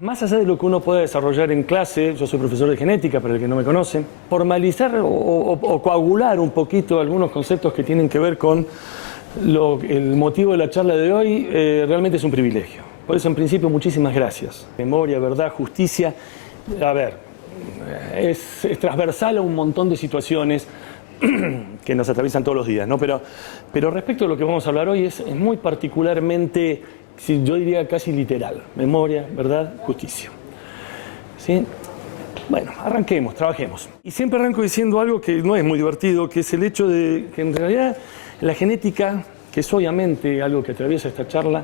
Más allá de lo que uno pueda desarrollar en clase, yo soy profesor de genética, para el que no me conoce, formalizar o coagular un poquito algunos conceptos que tienen que ver con el motivo de la charla de hoy, realmente es un privilegio. Por eso, en principio, muchísimas gracias. Memoria, verdad, justicia, a ver, es transversal a un montón de situaciones que nos atraviesan todos los días, ¿no? Pero respecto a lo que vamos a hablar hoy es muy particularmente, yo diría casi literal: memoria, verdad, justicia. ¿Sí? Bueno, arranquemos, trabajemos. Y siempre arranco diciendo algo que no es muy divertido, que es el hecho de que en realidad la genética, que es obviamente algo que atraviesa esta charla,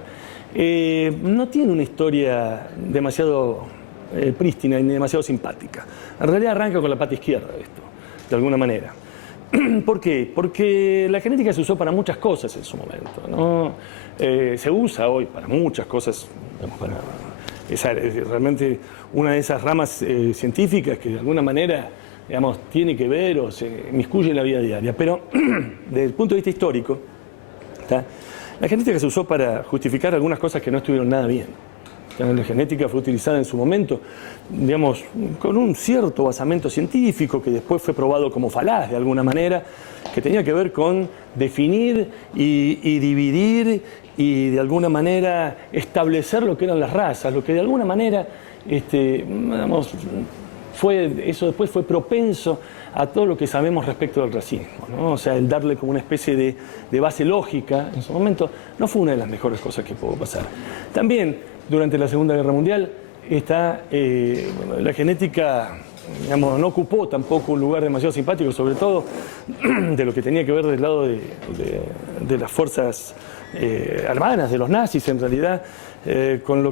no tiene una historia demasiado prístina ni demasiado simpática. En realidad arranca con la pata izquierda esto, de alguna manera. ¿Por qué? Porque la genética se usó para muchas cosas en su momento, ¿no? Se usa hoy para muchas cosas, digamos, es realmente una de esas ramas científicas que de alguna manera, digamos, tiene que ver o se inmiscuye en la vida diaria. Pero desde el punto de vista histórico, ¿está? La genética se usó para justificar algunas cosas que no estuvieron nada bien. La genética fue utilizada en su momento, digamos, con un cierto basamento científico que después fue probado como falaz de alguna manera, que tenía que ver con definir y dividir y de alguna manera establecer lo que eran las razas, lo que de alguna manera, digamos, eso después fue propenso a todo lo que sabemos respecto del racismo, ¿no? O sea, el darle como una especie de base lógica en su momento no fue una de las mejores cosas que pudo pasar. También, durante la Segunda Guerra Mundial, la genética, digamos, no ocupó tampoco un lugar demasiado simpático, sobre todo de lo que tenía que ver del lado de las fuerzas alemanas, de los nazis en realidad, con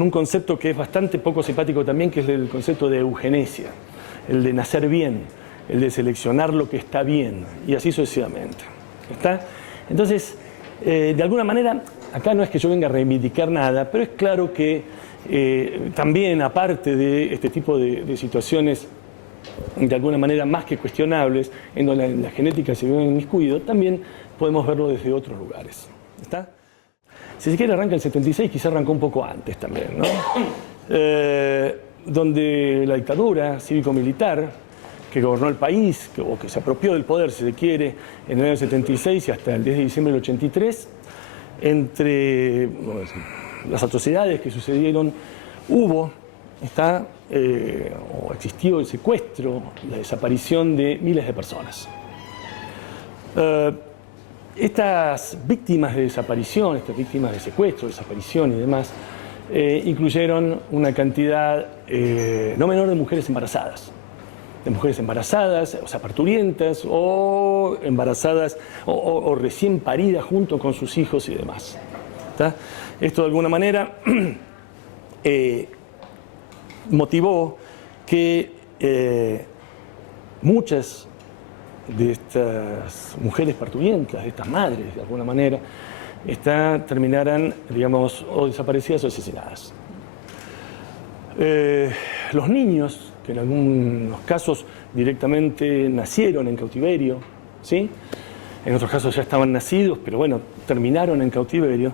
un concepto que es bastante poco simpático también, que es el concepto de eugenesia, el de nacer bien, el de seleccionar lo que está bien, y así sucesivamente. ¿Está? Entonces, de alguna manera, acá no es que yo venga a reivindicar nada, pero es claro que también, aparte de este tipo de situaciones de alguna manera más que cuestionables, en donde la genética se ve inmiscuido, también podemos verlo desde otros lugares. ¿Está? Si se quiere, arranca el 76, quizá arrancó un poco antes también, ¿no? Donde la dictadura cívico-militar que gobernó el país, o que se apropió del poder, si se quiere, en el año 76 y hasta el 10 de diciembre del 83, entre las atrocidades que sucedieron, existió el secuestro, la desaparición de miles de personas. Estas víctimas de desaparición, estas víctimas de secuestro, desaparición y demás, incluyeron una cantidad no menor de mujeres embarazadas. O sea, parturientas, o embarazadas, o recién paridas junto con sus hijos y demás. ¿Está? Esto de alguna manera motivó que muchas de estas mujeres parturientas, de estas madres de alguna manera, terminaran, digamos, o desaparecidas o asesinadas. Los niños, que en algunos casos directamente nacieron en cautiverio, ¿sí? En otros casos ya estaban nacidos, pero bueno, terminaron en cautiverio,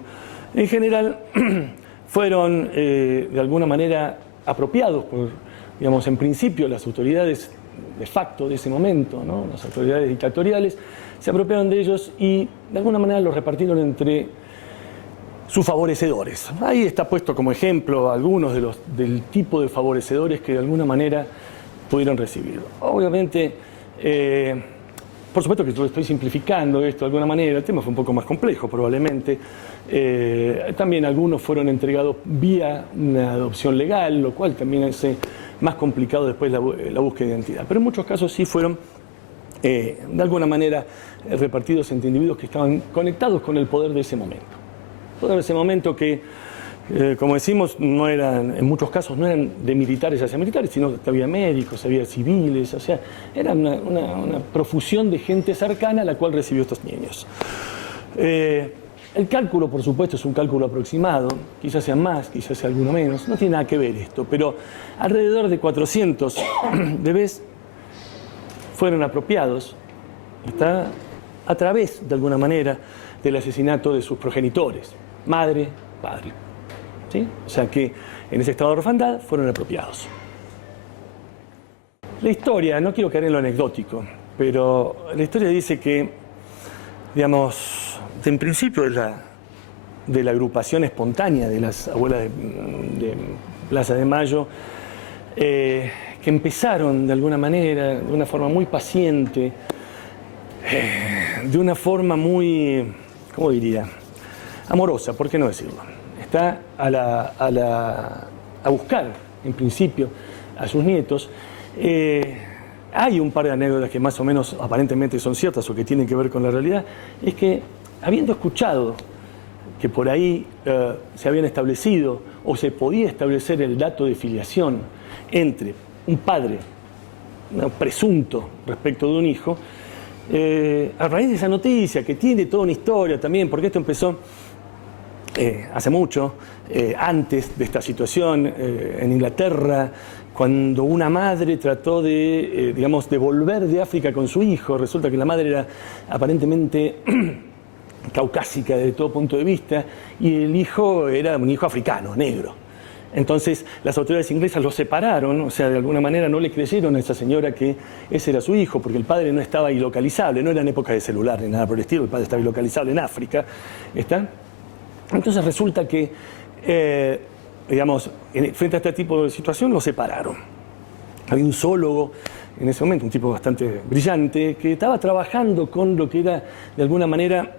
en general fueron de alguna manera apropiados por, digamos, en principio las autoridades de facto de ese momento, ¿no? Las autoridades dictatoriales se apropiaron de ellos y de alguna manera los repartieron entre sus favorecedores. Ahí está puesto como ejemplo algunos del tipo de favorecedores que de alguna manera pudieron recibir. Obviamente, por supuesto que yo estoy simplificando esto de alguna manera, el tema fue un poco más complejo probablemente. También algunos fueron entregados vía una adopción legal, lo cual también hace más complicado después la búsqueda de identidad. Pero en muchos casos sí fueron de alguna manera repartidos entre individuos que estaban conectados con el poder de ese momento. Poder de ese momento que, como decimos, no eran, en muchos casos no eran de militares hacia militares, sino que había médicos, había civiles, o sea, era una profusión de gente cercana a la cual recibió estos niños. El cálculo, por supuesto, es un cálculo aproximado, quizás sea más, quizás sea alguno menos, no tiene nada que ver esto, pero alrededor de 400 bebés fueron apropiados, ¿está? A través, de alguna manera, del asesinato de sus progenitores, madre, padre. ¿sí? O sea que en ese estado de orfandad fueron apropiados. La historia, no quiero caer en lo anecdótico, pero la historia dice que, digamos, en principio de la agrupación espontánea de las abuelas de Plaza de Mayo, que empezaron de alguna manera, de una forma muy paciente, de una forma muy, ¿cómo diría?, amorosa, ¿por qué no decirlo? Está a buscar, en principio, a sus nietos. Hay un par de anécdotas que más o menos aparentemente son ciertas o que tienen que ver con la realidad. Es que, habiendo escuchado que por ahí se habían establecido o se podía establecer el dato de filiación entre un padre presunto respecto de un hijo, a raíz de esa noticia, que tiene toda una historia también, porque esto empezó hace mucho, antes de esta situación, en Inglaterra, cuando una madre trató de, digamos, de volver de África con su hijo. Resulta que la madre era aparentemente caucásica desde todo punto de vista, y el hijo era un hijo africano, negro. Entonces las autoridades inglesas lo separaron, o sea, de alguna manera no le creyeron a esa señora que ese era su hijo, porque el padre no estaba ilocalizable, no era en época de celular ni nada por el estilo, el padre estaba ilocalizable en África. ¿Está? Entonces resulta que, digamos, frente a este tipo de situación lo separaron. Había un zoólogo en ese momento, un tipo bastante brillante, que estaba trabajando con lo que era, de alguna manera,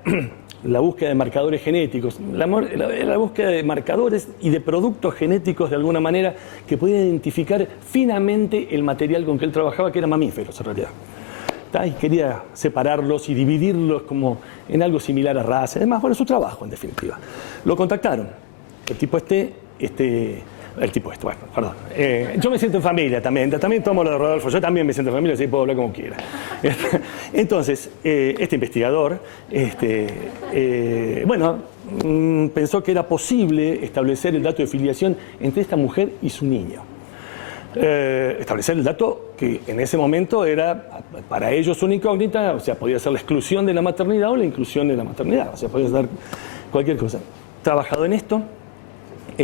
la búsqueda de marcadores genéticos, la búsqueda de marcadores y de productos genéticos, de alguna manera, que podían identificar finamente el material con que él trabajaba, que eran mamíferos, en realidad. Y quería separarlos y dividirlos como en algo similar a raza. Además, bueno, su trabajo, en definitiva. Lo contactaron. Bueno, perdón. Yo me siento en familia también tomo lo de Rodolfo, yo también me siento en familia, así puedo hablar como quiera. Entonces, este investigador, pensó que era posible establecer el dato de filiación entre esta mujer y su niño. Establecer el dato que en ese momento era para ellos una incógnita, o sea, podía ser la exclusión de la maternidad o la inclusión de la maternidad, o sea, podía ser cualquier cosa. Trabajado en esto, la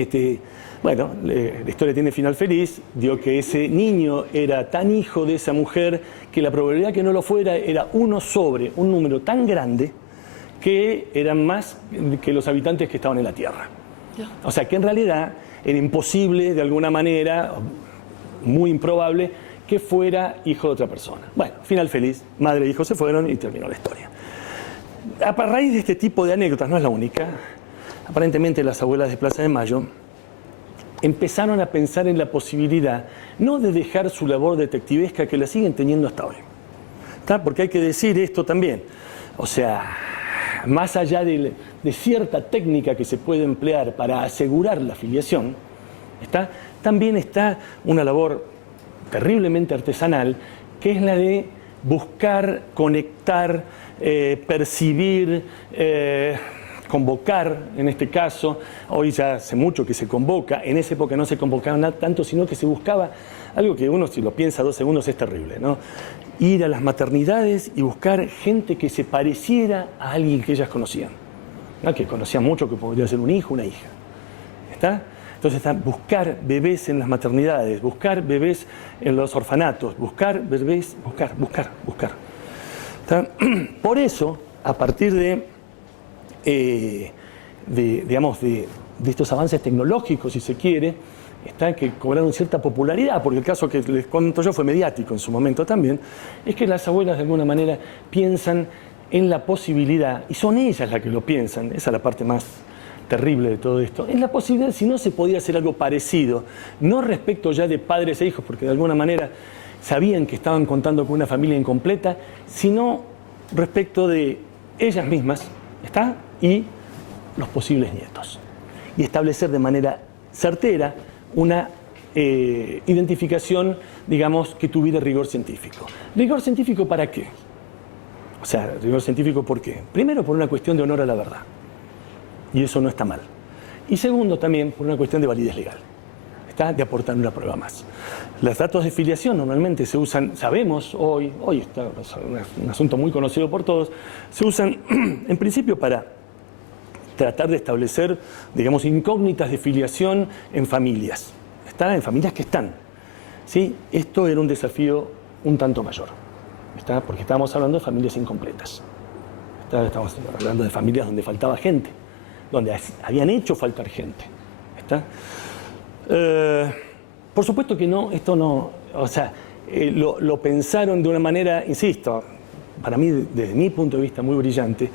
historia tiene final feliz, dio que ese niño era tan hijo de esa mujer que la probabilidad que no lo fuera era 1 sobre un número tan grande que eran más que los habitantes que estaban en la Tierra. O sea, que en realidad era imposible, de alguna manera, muy improbable, que fuera hijo de otra persona. Bueno, final feliz, madre e hijo se fueron y terminó la historia. A raíz de este tipo de anécdotas, no es la única, aparentemente las abuelas de Plaza de Mayo empezaron a pensar en la posibilidad, no de dejar su labor detectivesca, que la siguen teniendo hasta hoy. ¿Está? Porque hay que decir esto también. O sea, más allá de cierta técnica que se puede emplear para asegurar la filiación, también está una labor terriblemente artesanal, que es la de buscar, conectar, percibir, convocar, en este caso. Hoy ya hace mucho que se convoca, en esa época no se convocaba nada tanto, sino que se buscaba algo que uno, si lo piensa 2 segundos, es terrible, ¿no? Ir a las maternidades y buscar gente que se pareciera a alguien que ellas conocían, ¿no? Que conocían mucho, que podría ser un hijo, una hija. ¿Está? Entonces, buscar bebés en las maternidades, buscar bebés en los orfanatos, buscar bebés, buscar. ¿Está? Por eso, a partir de estos avances tecnológicos, si se quiere, que cobraron cierta popularidad, porque el caso que les cuento yo fue mediático en su momento también, es que las abuelas de alguna manera piensan en la posibilidad, y son ellas las que lo piensan, esa es la parte más terrible de todo esto, en la posibilidad, si no se podía hacer algo parecido, no respecto ya de padres e hijos, porque de alguna manera sabían que estaban contando con una familia incompleta, sino respecto de ellas mismas, y los posibles nietos. Y establecer de manera certera una identificación, digamos, que tuviera rigor científico. ¿Rigor científico para qué? O sea, rigor científico ¿por qué? Primero, por una cuestión de honor a la verdad. Y eso no está mal. Y segundo, también por una cuestión de validez legal. De aportar una prueba más. Los datos de filiación normalmente se usan, sabemos hoy está un asunto muy conocido por todos, se usan en principio para tratar de establecer, digamos, incógnitas de filiación en familias. ¿Está? En familias que están. ¿Sí? Esto era un desafío un tanto mayor. ¿Está? Porque estábamos hablando de familias incompletas. ¿Está? Estamos hablando de familias donde faltaba gente, donde habían hecho faltar gente. ¿Está? Por supuesto que no, esto no, o sea, lo pensaron de una manera, insisto, para mí, desde mi punto de vista, muy brillante,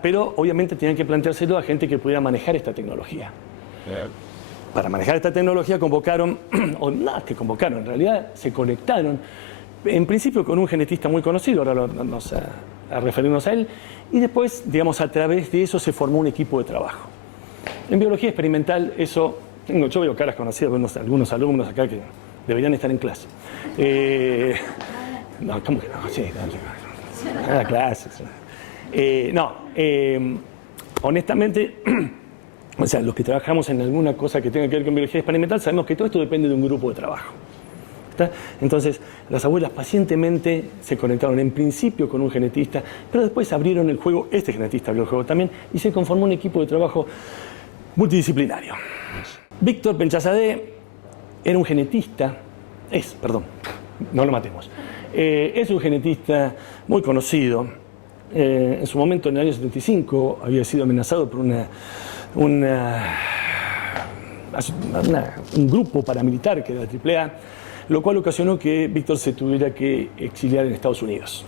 pero obviamente tenían que planteárselo a gente que pudiera manejar esta tecnología. Para manejar esta tecnología convocaron, o nada que convocaron, en realidad se conectaron, en principio con un genetista muy conocido, ahora vamos a referirnos a él, y después, digamos, a través de eso se formó un equipo de trabajo. En biología experimental, eso, yo veo caras conocidas de algunos alumnos acá que deberían estar en clase. No, ¿cómo que no? Sí, clases. Honestamente, o sea, los que trabajamos en alguna cosa que tenga que ver con biología experimental sabemos que todo esto depende de un grupo de trabajo. ¿Está? Entonces, las abuelas pacientemente se conectaron en principio con un genetista, pero después abrieron el juego, este genetista abrió el juego también, y se conformó un equipo de trabajo multidisciplinario. Víctor Benchasadeh era un genetista, no lo matemos, es un genetista muy conocido. En su momento, en el año 75, había sido amenazado por un grupo paramilitar que era la AAA, lo cual ocasionó que Víctor se tuviera que exiliar en Estados Unidos.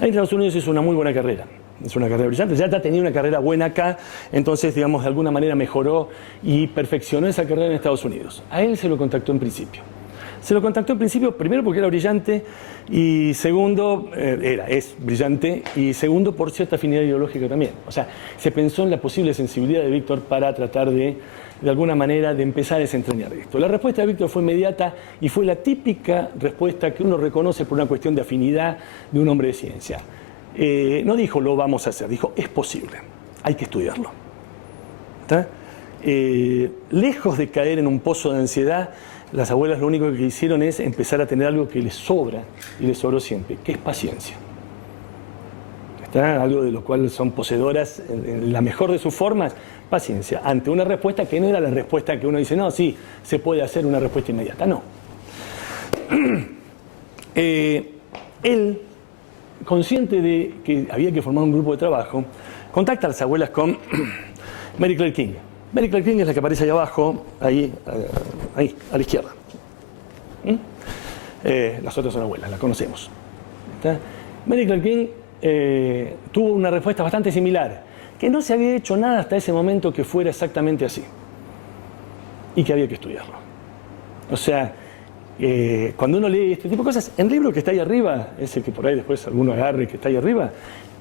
En Estados Unidos hizo una muy buena carrera. Es una carrera brillante, ya tenía una carrera buena acá, entonces, digamos, de alguna manera mejoró y perfeccionó esa carrera en Estados Unidos. A él se lo contactó en principio. Se lo contactó en principio, primero porque era brillante, y segundo, es brillante, y segundo por cierta afinidad ideológica también. O sea, se pensó en la posible sensibilidad de Víctor para tratar de alguna manera, de empezar a desentrañar esto. La respuesta de Víctor fue inmediata y fue la típica respuesta que uno reconoce por una cuestión de afinidad de un hombre de ciencia. No dijo lo vamos a hacer, dijo es posible, hay que estudiarlo. ¿Está? Lejos de caer en un pozo de ansiedad, las abuelas lo único que hicieron es empezar a tener algo que les sobra y les sobró siempre, que es paciencia. ¿Está? Algo de lo cual son poseedoras en la mejor de sus formas, paciencia, ante una respuesta que no era la respuesta que uno dice, no, sí, se puede hacer una respuesta inmediata, no. Él, consciente de que había que formar un grupo de trabajo, contacta a las abuelas con Mary Claire King. Mary Claire King es la que aparece ahí abajo, ahí a la izquierda. Las otras son abuelas, las conocemos. ¿Está? Mary Claire King tuvo una respuesta bastante similar, que no se había hecho nada hasta ese momento que fuera exactamente así, y que había que estudiarlo. O sea, cuando uno lee este tipo de cosas, el libro que está ahí arriba, ese que por ahí después alguno agarre que está ahí arriba,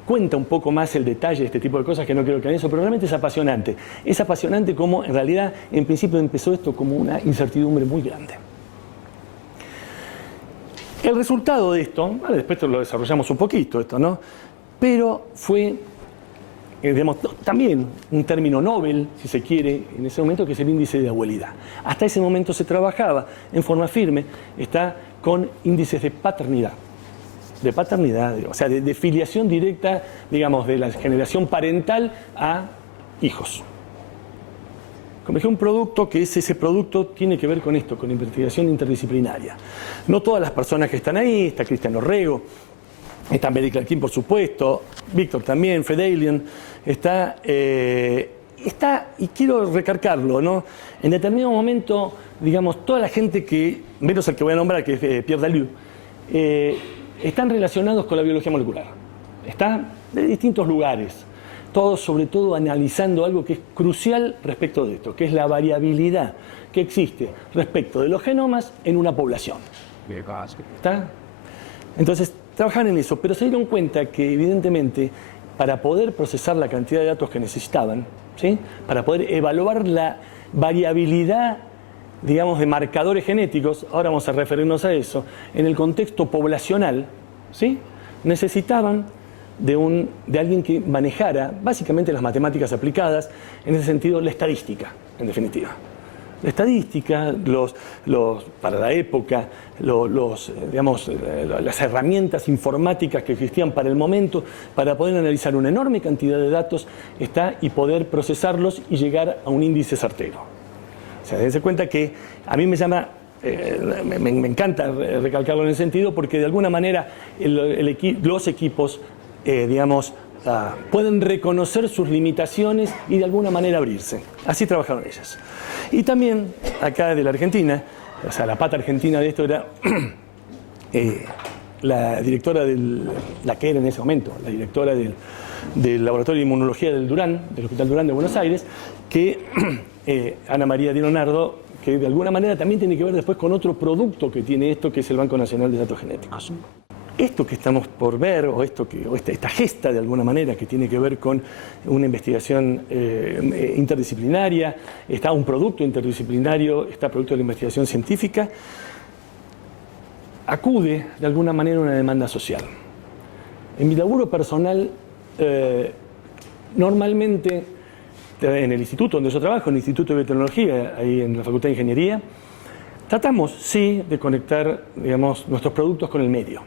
cuenta un poco más el detalle de este tipo de cosas que no quiero que en eso, pero realmente es apasionante. Es apasionante como en realidad en principio empezó esto como una incertidumbre muy grande. El resultado de esto, después lo desarrollamos un poquito esto, ¿no? Pero fue, digamos, también un término Nobel, si se quiere, en ese momento, que es el índice de abuelidad. Hasta ese momento se trabajaba en forma firme, con índices de paternidad, o sea, de filiación directa, digamos, de la generación parental a hijos. Como dije, un producto que ese producto tiene que ver con esto, con investigación interdisciplinaria. No todas las personas que están ahí, está Cristian Orrego, está Mary Claire King, por supuesto, Víctor también, Fred Alien, está, y quiero recargarlo, ¿no? En determinado momento, digamos, toda la gente que, menos el que voy a nombrar, que es Pierre Dalu, están relacionados con la biología molecular. Están de distintos lugares, todos sobre todo analizando algo que es crucial respecto de esto, que es la variabilidad que existe respecto de los genomas en una población. ¿Está? Entonces, trabajaban en eso, pero se dieron cuenta que evidentemente para poder procesar la cantidad de datos que necesitaban, ¿sí? Para poder evaluar la variabilidad, digamos, de marcadores genéticos, ahora vamos a referirnos a eso, en el contexto poblacional, ¿sí? Necesitaban de alguien que manejara básicamente las matemáticas aplicadas, en ese sentido la estadística, en definitiva. estadística, para la época, digamos, las herramientas informáticas que existían para el momento, para poder analizar una enorme cantidad de datos y poder procesarlos y llegar a un índice certero. O sea, dense cuenta que a mí me llama, me encanta recalcarlo en el sentido, porque de alguna manera los equipos, digamos, pueden reconocer sus limitaciones y de alguna manera abrirse. Así trabajaron ellas. Y también acá de la Argentina, o sea, la pata argentina de esto era la directora la que era en ese momento, la directora del Laboratorio de Inmunología del Hospital Durán de Buenos Aires, que Ana María Di Leonardo, que de alguna manera también tiene que ver después con otro producto que tiene esto, que es el Banco Nacional de Datos Genéticos. Esto que estamos por ver, o esta gesta de alguna manera que tiene que ver con una investigación interdisciplinaria, está un producto interdisciplinario, está producto de la investigación científica, acude de alguna manera a una demanda social. En mi laburo personal, normalmente en el instituto donde yo trabajo, en el Instituto de Biotecnología, ahí en la Facultad de Ingeniería, tratamos, sí, de conectar, digamos, nuestros productos con el medio.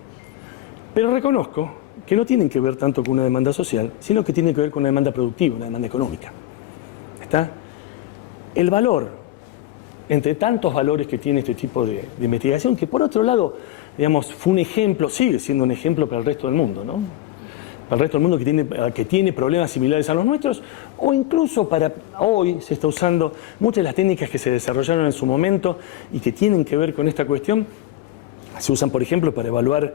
Pero reconozco que no tienen que ver tanto con una demanda social, sino que tienen que ver con una demanda productiva, una demanda económica. ¿Está? El valor, entre tantos valores que tiene este tipo de investigación, que por otro lado, digamos, fue un ejemplo, sigue siendo un ejemplo para el resto del mundo, ¿no? Para el resto del mundo que tiene problemas similares a los nuestros, o incluso para hoy se está usando muchas de las técnicas que se desarrollaron en su momento y que tienen que ver con esta cuestión. Se usan, por ejemplo, para evaluar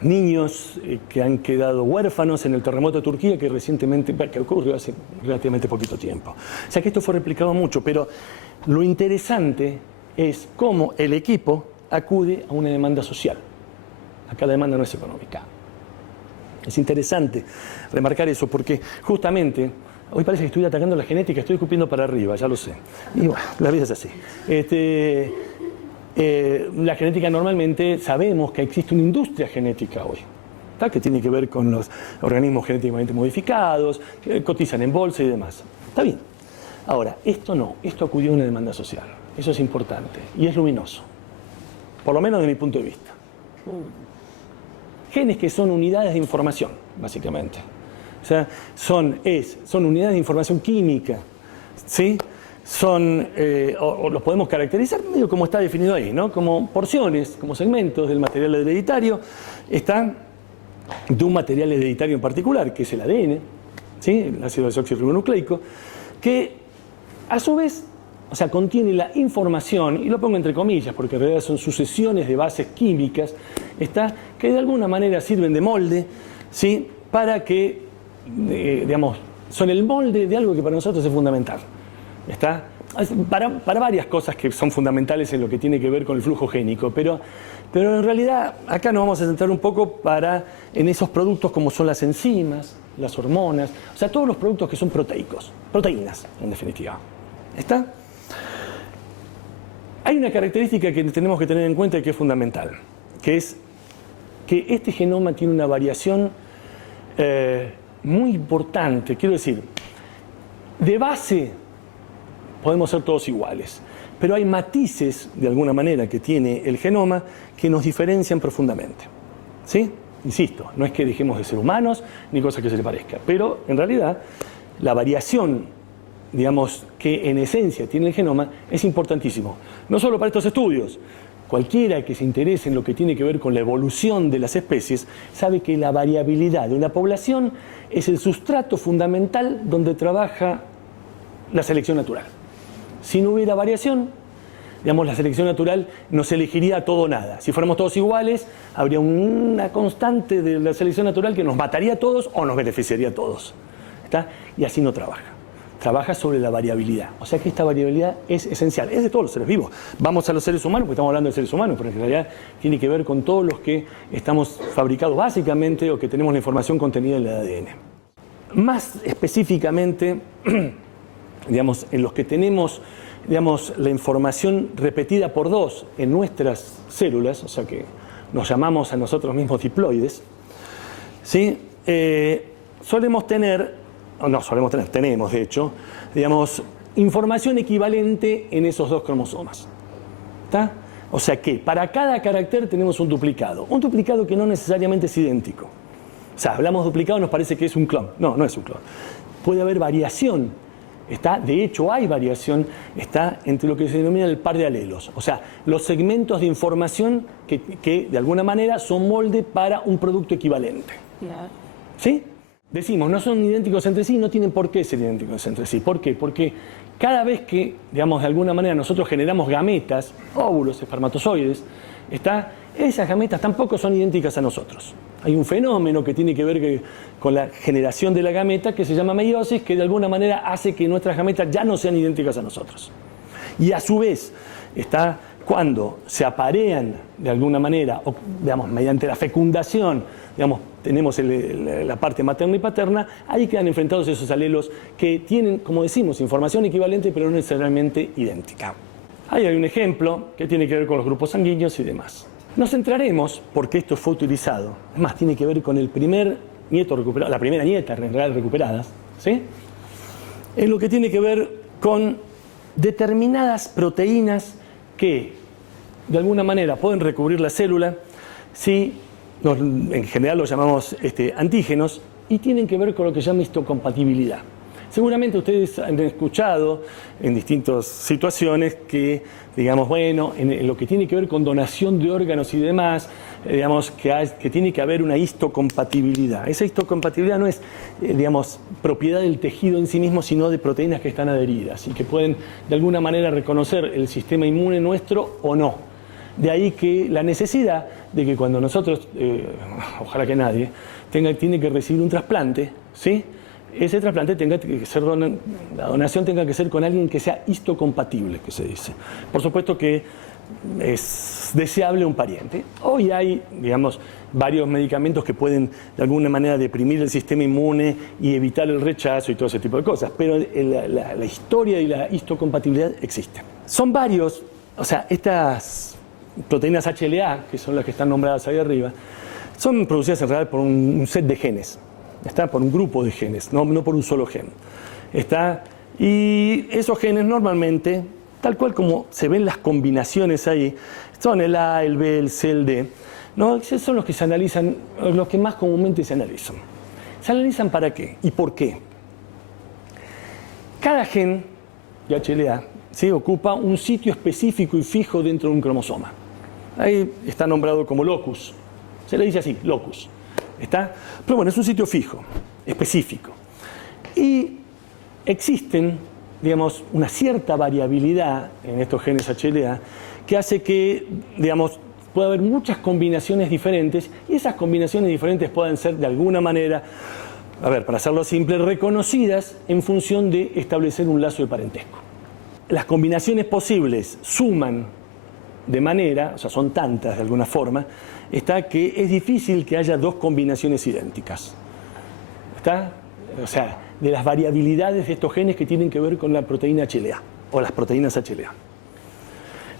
niños que han quedado huérfanos en el terremoto de Turquía que ocurrió hace relativamente poquito tiempo. O sea que esto fue replicado mucho, pero lo interesante es cómo el equipo acude a una demanda social. Acá la demanda no es económica. Es interesante remarcar eso porque justamente, hoy parece que estoy atacando la genética, estoy escupiendo para arriba, ya lo sé. Y bueno, la vida es así. La genética normalmente sabemos que existe una industria genética hoy, ¿tá? Que tiene que ver con los organismos genéticamente modificados, que cotizan en bolsa y demás. Está bien. Ahora, esto no, esto acudió a una demanda social. Eso es importante y es luminoso, por lo menos desde mi punto de vista. Genes que son unidades de información, básicamente. O sea, son unidades de información química, ¿sí? O los podemos caracterizar medio como está definido ahí, ¿no? Como porciones, como segmentos del material hereditario, están de un material hereditario en particular, que es el ADN, ¿sí? El ácido desoxirribonucleico, que a su vez, o sea, contiene la información, y lo pongo entre comillas, porque en realidad son sucesiones de bases químicas, que de alguna manera sirven de molde, ¿sí? Para que, digamos, son el molde de algo que para nosotros es fundamental. ¿Está? Para varias cosas que son fundamentales en lo que tiene que ver con el flujo génico, pero en realidad acá nos vamos a centrar un poco en esos productos como son las enzimas, las hormonas, o sea, todos los productos que son proteicos, proteínas en definitiva. ¿Está? Hay una característica que tenemos que tener en cuenta y que es fundamental, que es que este genoma tiene una variación muy importante, quiero decir, de base podemos ser todos iguales, pero hay matices, de alguna manera, que tiene el genoma que nos diferencian profundamente. ¿Sí? Insisto, no es que dejemos de ser humanos ni cosa que se le parezca, pero en realidad la variación, digamos, que en esencia tiene el genoma es importantísimo. No solo para estos estudios. Cualquiera que se interese en lo que tiene que ver con la evolución de las especies sabe que la variabilidad de una población es el sustrato fundamental donde trabaja la selección natural. Si no hubiera variación, digamos, la selección natural nos elegiría todo o nada. Si fuéramos todos iguales, habría una constante de la selección natural que nos mataría a todos o nos beneficiaría a todos. ¿Está? Y así no trabaja. Trabaja sobre la variabilidad. O sea que esta variabilidad es esencial. Es de todos los seres vivos. Vamos a los seres humanos, porque estamos hablando de seres humanos, pero en realidad tiene que ver con todos los que estamos fabricados básicamente o que tenemos la información contenida en el ADN. Más específicamente, digamos, en los que tenemos, digamos, la información repetida por dos en nuestras células, o sea que nos llamamos a nosotros mismos diploides, ¿sí? Tenemos de hecho, digamos, información equivalente en esos dos cromosomas. ¿Está? O sea que para cada carácter tenemos un duplicado que no necesariamente es idéntico. O sea, hablamos de duplicado, nos parece que es un clon. No, no es un clon. Puede haber variación. De hecho, hay variación entre lo que se denomina el par de alelos. O sea, los segmentos de información que de alguna manera son molde para un producto equivalente. ¿Sí? Decimos, no son idénticos entre sí, no tienen por qué ser idénticos entre sí. ¿Por qué? Porque cada vez que, digamos, de alguna manera nosotros generamos gametas, óvulos, espermatozoides, esas gametas tampoco son idénticas a nosotros. Hay un fenómeno que tiene que ver con la generación de la gameta que se llama meiosis, que de alguna manera hace que nuestras gametas ya no sean idénticas a nosotros. Y a su vez, cuando se aparean de alguna manera, o, digamos, mediante la fecundación, digamos, tenemos la parte materna y paterna, ahí quedan enfrentados esos alelos que tienen, como decimos, información equivalente, pero no necesariamente idéntica. Ahí hay un ejemplo que tiene que ver con los grupos sanguíneos y demás. Nos centraremos, porque esto fue utilizado, es más, tiene que ver con el primer nieto recuperado, la primera nieta en realidad recuperadas, ¿sí? En lo que tiene que ver con determinadas proteínas que de alguna manera pueden recubrir la célula, si en general los llamamos antígenos, y tienen que ver con lo que se llama histocompatibilidad. Seguramente ustedes han escuchado en distintas situaciones que, digamos, bueno, en lo que tiene que ver con donación de órganos y demás, digamos, que tiene que haber una histocompatibilidad. Esa histocompatibilidad no es, digamos, propiedad del tejido en sí mismo, sino de proteínas que están adheridas y que pueden, de alguna manera, reconocer el sistema inmune nuestro o no. De ahí que la necesidad de que cuando nosotros, ojalá que nadie, tiene que recibir un trasplante, ¿sí? Ese trasplante tenga que ser la donación tenga que ser con alguien que sea histocompatible, que se dice. Por supuesto que es deseable un pariente. Hoy hay, digamos, varios medicamentos que pueden de alguna manera deprimir el sistema inmune y evitar el rechazo y todo ese tipo de cosas, pero la historia y la histocompatibilidad existen. Son varios, o sea, estas proteínas HLA, que son las que están nombradas ahí arriba, son producidas en realidad por un set de genes. Por un grupo de genes, no por un solo gen. Y esos genes normalmente, tal cual como se ven las combinaciones ahí, son el A, el B, el C, el D, ¿no? Esos son los que se analizan, los que más comúnmente se analizan. ¿Se analizan para qué y por qué? Cada gen de HLA ocupa un sitio específico y fijo dentro de un cromosoma. Ahí está nombrado como locus. Se le dice así, locus. Pero bueno, es un sitio fijo, específico. Y existen, digamos, una cierta variabilidad en estos genes HLA que hace que, digamos, pueda haber muchas combinaciones diferentes y esas combinaciones diferentes puedan ser de alguna manera, para hacerlo simple, reconocidas en función de establecer un lazo de parentesco. Las combinaciones posibles suman de manera, o sea, son tantas de alguna forma, que es difícil que haya dos combinaciones idénticas. O sea, de las variabilidades de estos genes que tienen que ver con la proteína HLA o las proteínas HLA.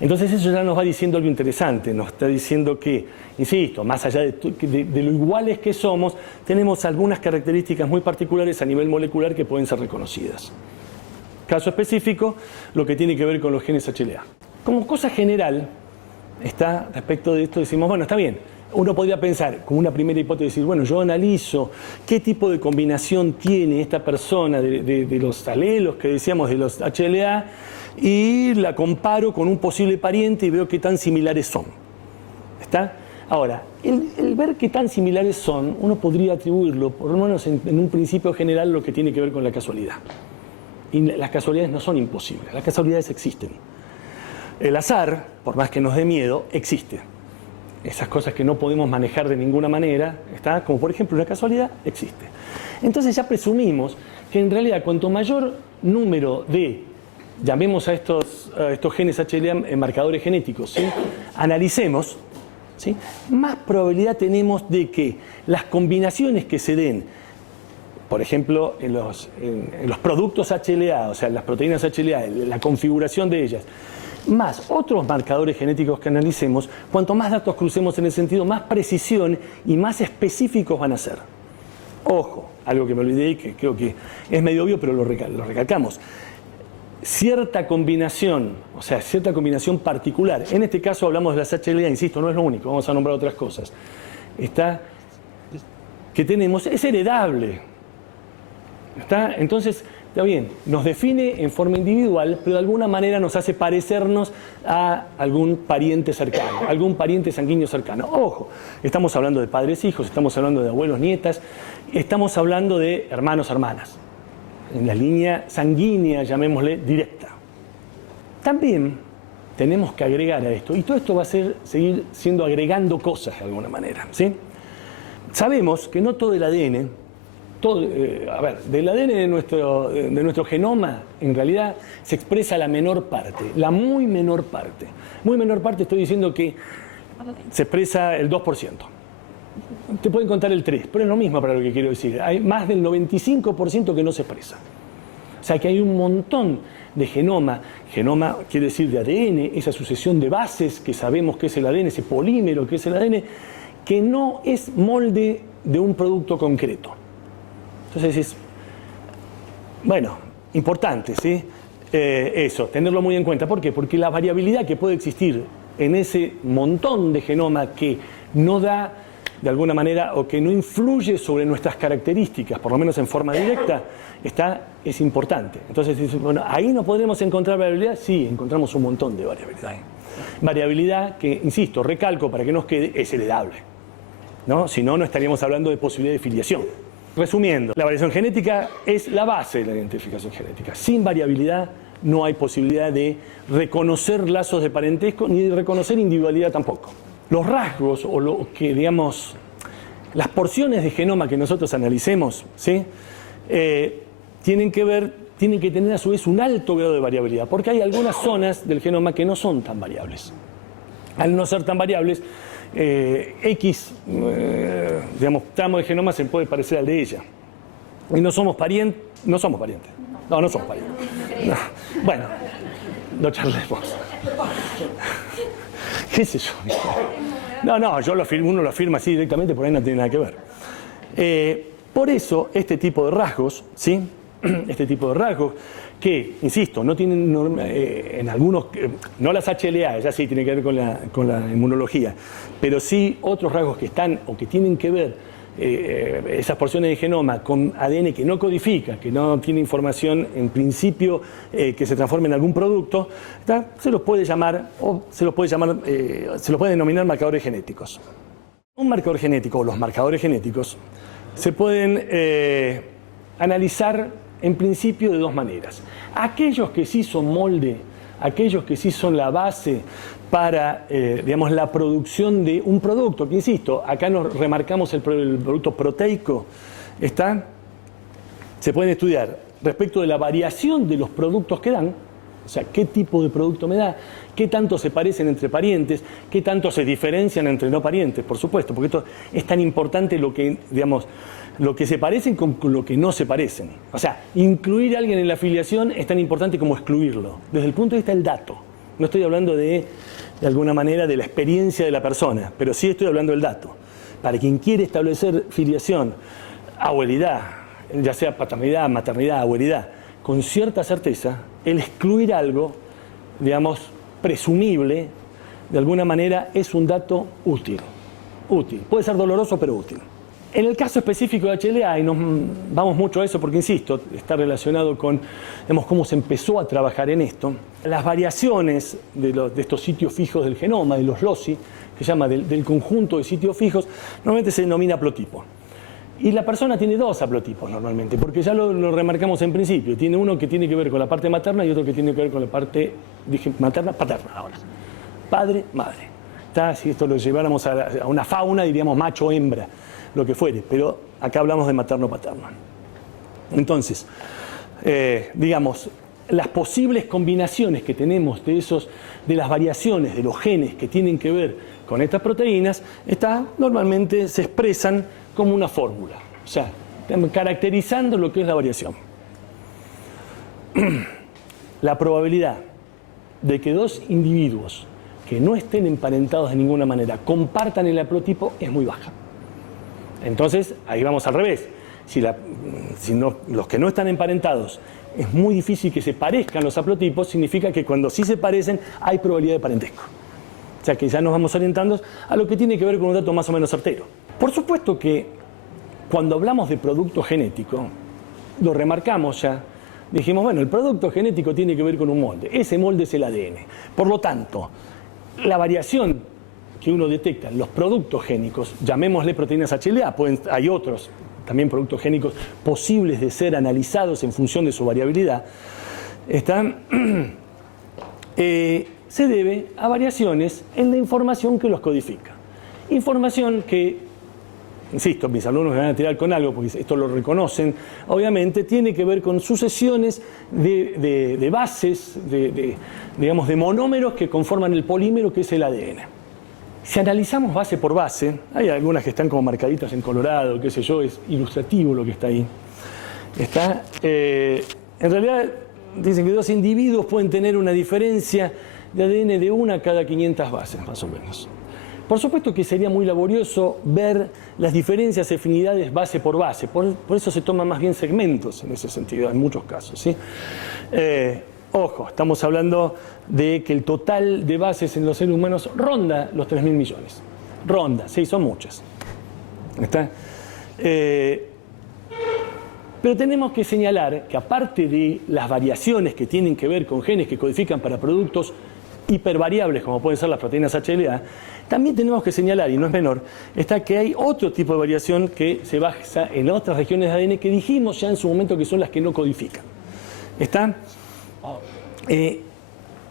Entonces eso ya nos va diciendo algo interesante, nos está diciendo que, insisto, más allá de lo iguales que somos, tenemos algunas características muy particulares a nivel molecular que pueden ser reconocidas. Caso específico, lo que tiene que ver con los genes HLA. Como cosa general, respecto de esto decimos, bueno, está bien, uno podría pensar, como una primera hipótesis, decir, bueno, yo analizo qué tipo de combinación tiene esta persona de los alelos que decíamos de los HLA y la comparo con un posible pariente y veo qué tan similares son. Ahora, el ver qué tan similares son, uno podría atribuirlo, por lo menos en un principio general, lo que tiene que ver con la casualidad. Y las casualidades no son imposibles, las casualidades existen. El azar, por más que nos dé miedo, existe. Esas cosas que no podemos manejar de ninguna manera, como por ejemplo una casualidad, existe. Entonces ya presumimos que en realidad cuanto mayor número de, llamemos a estos genes HLA marcadores genéticos, ¿sí?, analicemos, ¿sí?, más probabilidad tenemos de que las combinaciones que se den, por ejemplo, en los productos HLA, o sea, las proteínas HLA, la configuración de ellas, más otros marcadores genéticos que analicemos, cuanto más datos crucemos en ese sentido, más precisión y más específicos van a ser. Ojo, algo que me olvidé y que creo que es medio obvio, pero lo recalcamos. cierta combinación, o sea, cierta combinación particular. En este caso hablamos de las HLA, insisto, no es lo único, vamos a nombrar otras cosas. Que tenemos, es heredable. Entonces, está bien, nos define en forma individual, pero de alguna manera nos hace parecernos a algún pariente cercano, algún pariente sanguíneo cercano. Ojo, estamos hablando de padres, hijos, estamos hablando de abuelos, nietas, estamos hablando de hermanos, hermanas, en la línea sanguínea, llamémosle, directa. También tenemos que agregar a esto, y todo esto va a seguir siendo agregando cosas de alguna manera, ¿sí? Sabemos que no todo el ADN, del ADN de nuestro genoma, en realidad se expresa la menor parte, la muy menor parte. Muy menor parte estoy diciendo que se expresa el 2%. Te pueden contar el 3%, pero es lo mismo para lo que quiero decir. Hay más del 95% que no se expresa. O sea que hay un montón de genoma. Genoma quiere decir de ADN, esa sucesión de bases que sabemos que es el ADN, ese polímero que es el ADN, que no es molde de un producto concreto. Entonces es, bueno, importante, ¿sí? Eso, tenerlo muy en cuenta. ¿Por qué? Porque la variabilidad que puede existir en ese montón de genoma que no da, de alguna manera, o que no influye sobre nuestras características, por lo menos en forma directa, es importante. Entonces, bueno, ¿ahí no podremos encontrar variabilidad? Sí, encontramos un montón de variabilidad. Variabilidad que, insisto, recalco para que nos quede, es heredable, ¿no? Si no, no estaríamos hablando de posibilidad de filiación. Resumiendo, la variación genética es la base de la identificación genética. Sin variabilidad no hay posibilidad de reconocer lazos de parentesco ni de reconocer individualidad tampoco. Los rasgos o lo que, digamos, las porciones de genoma que nosotros analicemos, ¿sí? Tienen que tener a su vez un alto grado de variabilidad, porque hay algunas zonas del genoma que no son tan variables. Al no ser tan variables, tramo de genoma se puede parecer al de ella. Y no somos parientes. No somos parientes. No somos parientes. No. Bueno, no charlemos. ¿Qué sé yo? No, uno lo afirma así directamente, por ahí no tiene nada que ver. Por eso, este tipo de rasgos, ¿sí? Este tipo de rasgos que, insisto, no tienen en algunos, no las HLA, ya sí tiene que ver con la inmunología, pero sí otros rasgos que están o que tienen que ver esas porciones de genoma con ADN que no codifica, que no tiene información en principio que se transforme en algún producto, se los puede llamar se los puede denominar marcadores genéticos. Un marcador genético o los marcadores genéticos se pueden analizar en principio de dos maneras. Aquellos que sí son molde, aquellos que sí son la base para, la producción de un producto, que insisto, acá nos remarcamos el producto proteico, se pueden estudiar respecto de la variación de los productos que dan, o sea, qué tipo de producto me da, qué tanto se parecen entre parientes, qué tanto se diferencian entre no parientes, por supuesto, porque esto es tan importante lo que se parecen con lo que no se parecen. O sea, incluir a alguien en la filiación es tan importante como excluirlo, desde el punto de vista del dato. No estoy hablando de alguna manera, de la experiencia de la persona, pero sí estoy hablando del dato. Para quien quiere establecer filiación, abuelidad, ya sea paternidad, maternidad, abuelidad, con cierta certeza, el excluir algo, presumible, de alguna manera es un dato útil. Puede ser doloroso, pero útil. En el caso específico de HLA, y nos vamos mucho a eso porque, insisto, está relacionado con cómo se empezó a trabajar en esto, las variaciones de estos sitios fijos del genoma, de los loci, que se llama del conjunto de sitios fijos, normalmente se denomina haplotipo. Y la persona tiene dos haplotipos normalmente, porque ya lo remarcamos en principio. Tiene uno que tiene que ver con la parte materna y otro que tiene que ver con la parte, materna, paterna ahora. Padre, madre. Si esto lo lleváramos a una fauna, diríamos macho, hembra, lo que fuere, pero acá hablamos de materno-paterno. Entonces, las posibles combinaciones que tenemos de las variaciones de los genes que tienen que ver con estas proteínas, normalmente se expresan como una fórmula, o sea, caracterizando lo que es la variación. La probabilidad de que dos individuos que no estén emparentados de ninguna manera compartan el haplotipo es muy baja. Entonces, ahí vamos al revés. Si los que no están emparentados es muy difícil que se parezcan los haplotipos, significa que cuando sí se parecen hay probabilidad de parentesco. O sea que ya nos vamos orientando a lo que tiene que ver con un dato más o menos certero. Por supuesto que cuando hablamos de producto genético, lo remarcamos ya, dijimos, bueno, el producto genético tiene que ver con un molde. Ese molde es el ADN. Por lo tanto, la variación que uno detecta en los productos génicos, llamémosle proteínas HLA, hay otros también productos génicos posibles de ser analizados en función de su variabilidad, se debe a variaciones en la información que los codifica. Información que, insisto, mis alumnos me van a tirar con algo porque esto lo reconocen, obviamente tiene que ver con sucesiones de bases, digamos, de monómeros que conforman el polímero que es el ADN. Si analizamos base por base, hay algunas que están como marcaditas en colorado, qué sé yo, es ilustrativo lo que está ahí. En realidad dicen que dos individuos pueden tener una diferencia de ADN de 1 cada 500 bases, más o menos. Por supuesto que sería muy laborioso ver las diferencias de afinidades base por base, por eso se toman más bien segmentos en ese sentido, en muchos casos, ¿sí? Ojo, estamos hablando de que el total de bases en los seres humanos ronda los 3.000 millones. Ronda, sí, son muchas. ¿Está? Pero tenemos que señalar que aparte de las variaciones que tienen que ver con genes que codifican para productos hipervariables, como pueden ser las proteínas HLA, también tenemos que señalar, y no es menor, que hay otro tipo de variación que se basa en otras regiones de ADN que dijimos ya en su momento que son las que no codifican.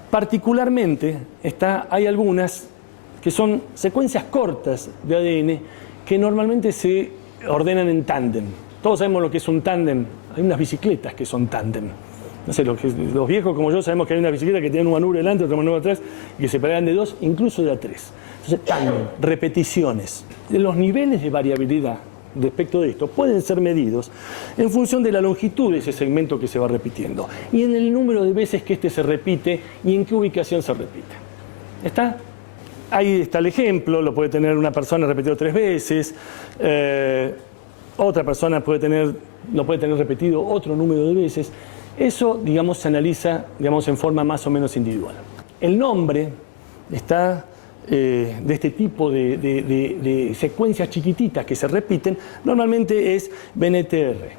Particularmente hay algunas que son secuencias cortas de ADN que normalmente se ordenan en tándem. Todos sabemos lo que es un tándem. Hay unas bicicletas que son tándem. No sé, los viejos como yo sabemos que hay una bicicleta que tiene un manubrio delante, otro manubrio atrás, y que se pegan de 2, incluso de a 3. Entonces, tándem, repeticiones. Los niveles de variabilidad respecto de esto pueden ser medidos en función de la longitud de ese segmento que se va repitiendo y en el número de veces que este se repite y en qué ubicación se repite. ¿Está? Ahí está el ejemplo, lo puede tener una persona repetido 3 veces, otra persona lo puede tener repetido otro número de veces. Eso, digamos, se analiza, digamos, en forma más o menos individual. El nombre de este tipo de secuencias chiquititas que se repiten, normalmente es BNTR,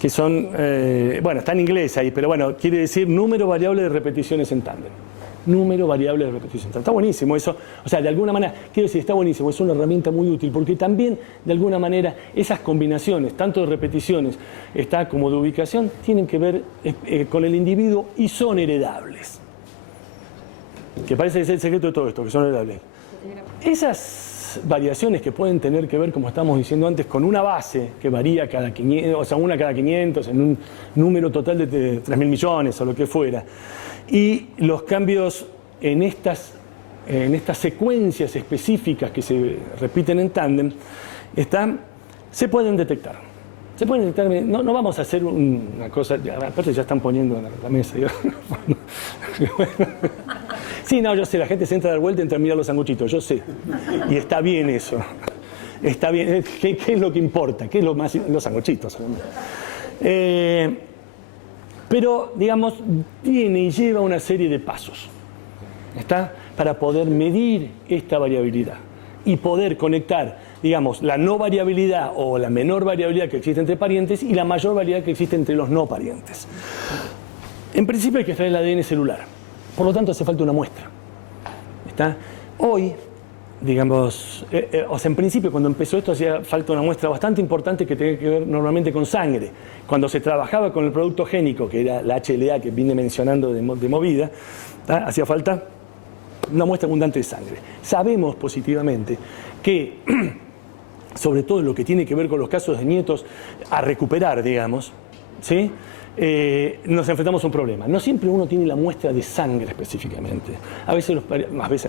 que son, bueno, está en inglés ahí, pero bueno, quiere decir número variable de repeticiones en tándem. Número variable de repeticiones en tándem. Está buenísimo eso, o sea, de alguna manera, quiero decir, está buenísimo, es una herramienta muy útil, porque también, de alguna manera, esas combinaciones, tanto de repeticiones como de ubicación, tienen que ver con el individuo y son heredables. Que parece que es el secreto de todo esto, que son heredables. Esas variaciones que pueden tener que ver, como estábamos diciendo antes, con una base que varía cada 500, o sea, una cada 500, en un número total de 3.000 millones o lo que fuera, y los cambios en estas secuencias específicas que se repiten en tándem, se pueden detectar. Se pueden detectar, no vamos a hacer una cosa, aparte ya están poniendo la mesa. Sí, no, yo sé, la gente se entra a dar vuelta y entra a mirar los sanguchitos, yo sé. Y está bien eso. Está bien. ¿Qué es lo que importa? ¿Qué es lo más? Los sanguchitos. Pero, digamos, tiene y lleva una serie de pasos. Para poder medir esta variabilidad y poder conectar, digamos, la no variabilidad o la menor variabilidad que existe entre parientes y la mayor variabilidad que existe entre los no parientes. En principio hay que extraer el ADN celular. Por lo tanto, hace falta una muestra. Hoy, digamos, o sea, en principio cuando empezó esto hacía falta una muestra bastante importante que tenía que ver normalmente con sangre. Cuando se trabajaba con el producto génico, que era la HLA que vine mencionando de movida, hacía falta una muestra abundante de sangre. Sabemos positivamente que, sobre todo en lo que tiene que ver con los casos de nietos a recuperar, digamos, ¿sí? Nos enfrentamos a un problema. No siempre uno tiene la muestra de sangre específicamente. A veces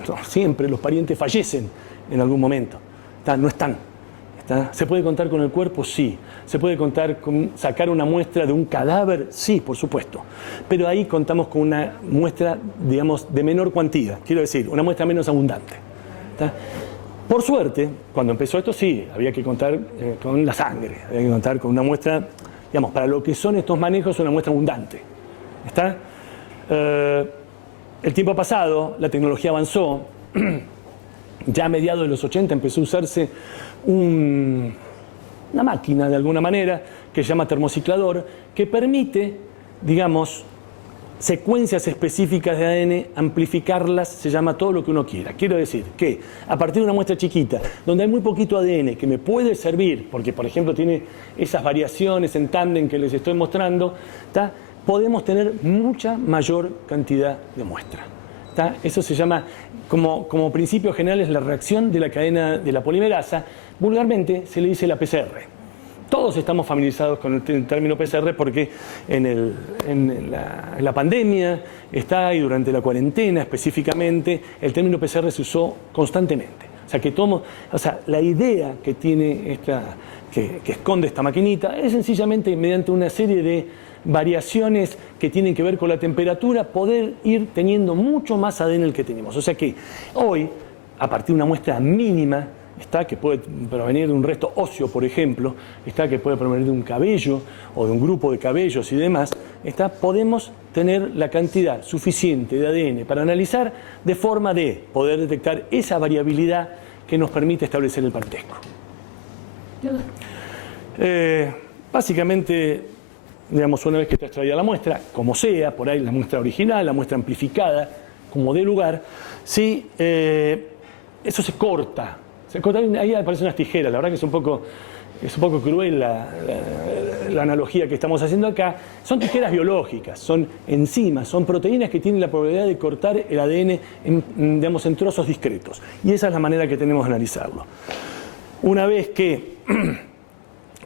no, siempre los parientes fallecen en algún momento. No están. ¿Se puede contar con el cuerpo? Sí. ¿Se puede contar con sacar una muestra de un cadáver? Sí, por supuesto. Pero ahí contamos con una muestra, digamos, de menor cuantía. Quiero decir, una muestra menos abundante. Por suerte, cuando empezó esto, sí, había que contar con la sangre. Había que contar con una muestra, digamos, para lo que son estos manejos, una muestra abundante. ¿Está? El tiempo ha pasado, la tecnología avanzó, ya a mediados de los 80 empezó a usarse una máquina de alguna manera que se llama termociclador, que permite, digamos, secuencias específicas de ADN, amplificarlas, se llama todo lo que uno quiera. Quiero decir que a partir de una muestra chiquita, donde hay muy poquito ADN que me puede servir, porque por ejemplo tiene esas variaciones en tándem que les estoy mostrando, ¿tá? Podemos tener mucha mayor cantidad de muestra. ¿Tá? Eso se llama, como principio general, es la reacción de la cadena de la polimerasa. Vulgarmente se le dice la PCR. Todos estamos familiarizados con el término PCR porque en la pandemia está, y durante la cuarentena específicamente, el término PCR se usó constantemente. O sea, la idea que tiene que esconde esta maquinita es sencillamente, mediante una serie de variaciones que tienen que ver con la temperatura, poder ir teniendo mucho más ADN del que tenemos. O sea que hoy, a partir de una muestra mínima, que puede provenir de un resto óseo, por ejemplo, que puede provenir de un cabello o de un grupo de cabellos y demás, podemos tener la cantidad suficiente de ADN para analizar, de forma de poder detectar esa variabilidad que nos permite establecer el parentesco. Básicamente, digamos, una vez que está extraída la muestra, como sea, por ahí la muestra original, la muestra amplificada, como dé lugar, ¿sí? Eso se corta. Ahí aparecen unas tijeras, la verdad que es un poco cruel la analogía que estamos haciendo acá. Son tijeras biológicas, son enzimas, son proteínas que tienen la probabilidad de cortar el ADN en trozos discretos. Y esa es la manera que tenemos de analizarlo. Una vez que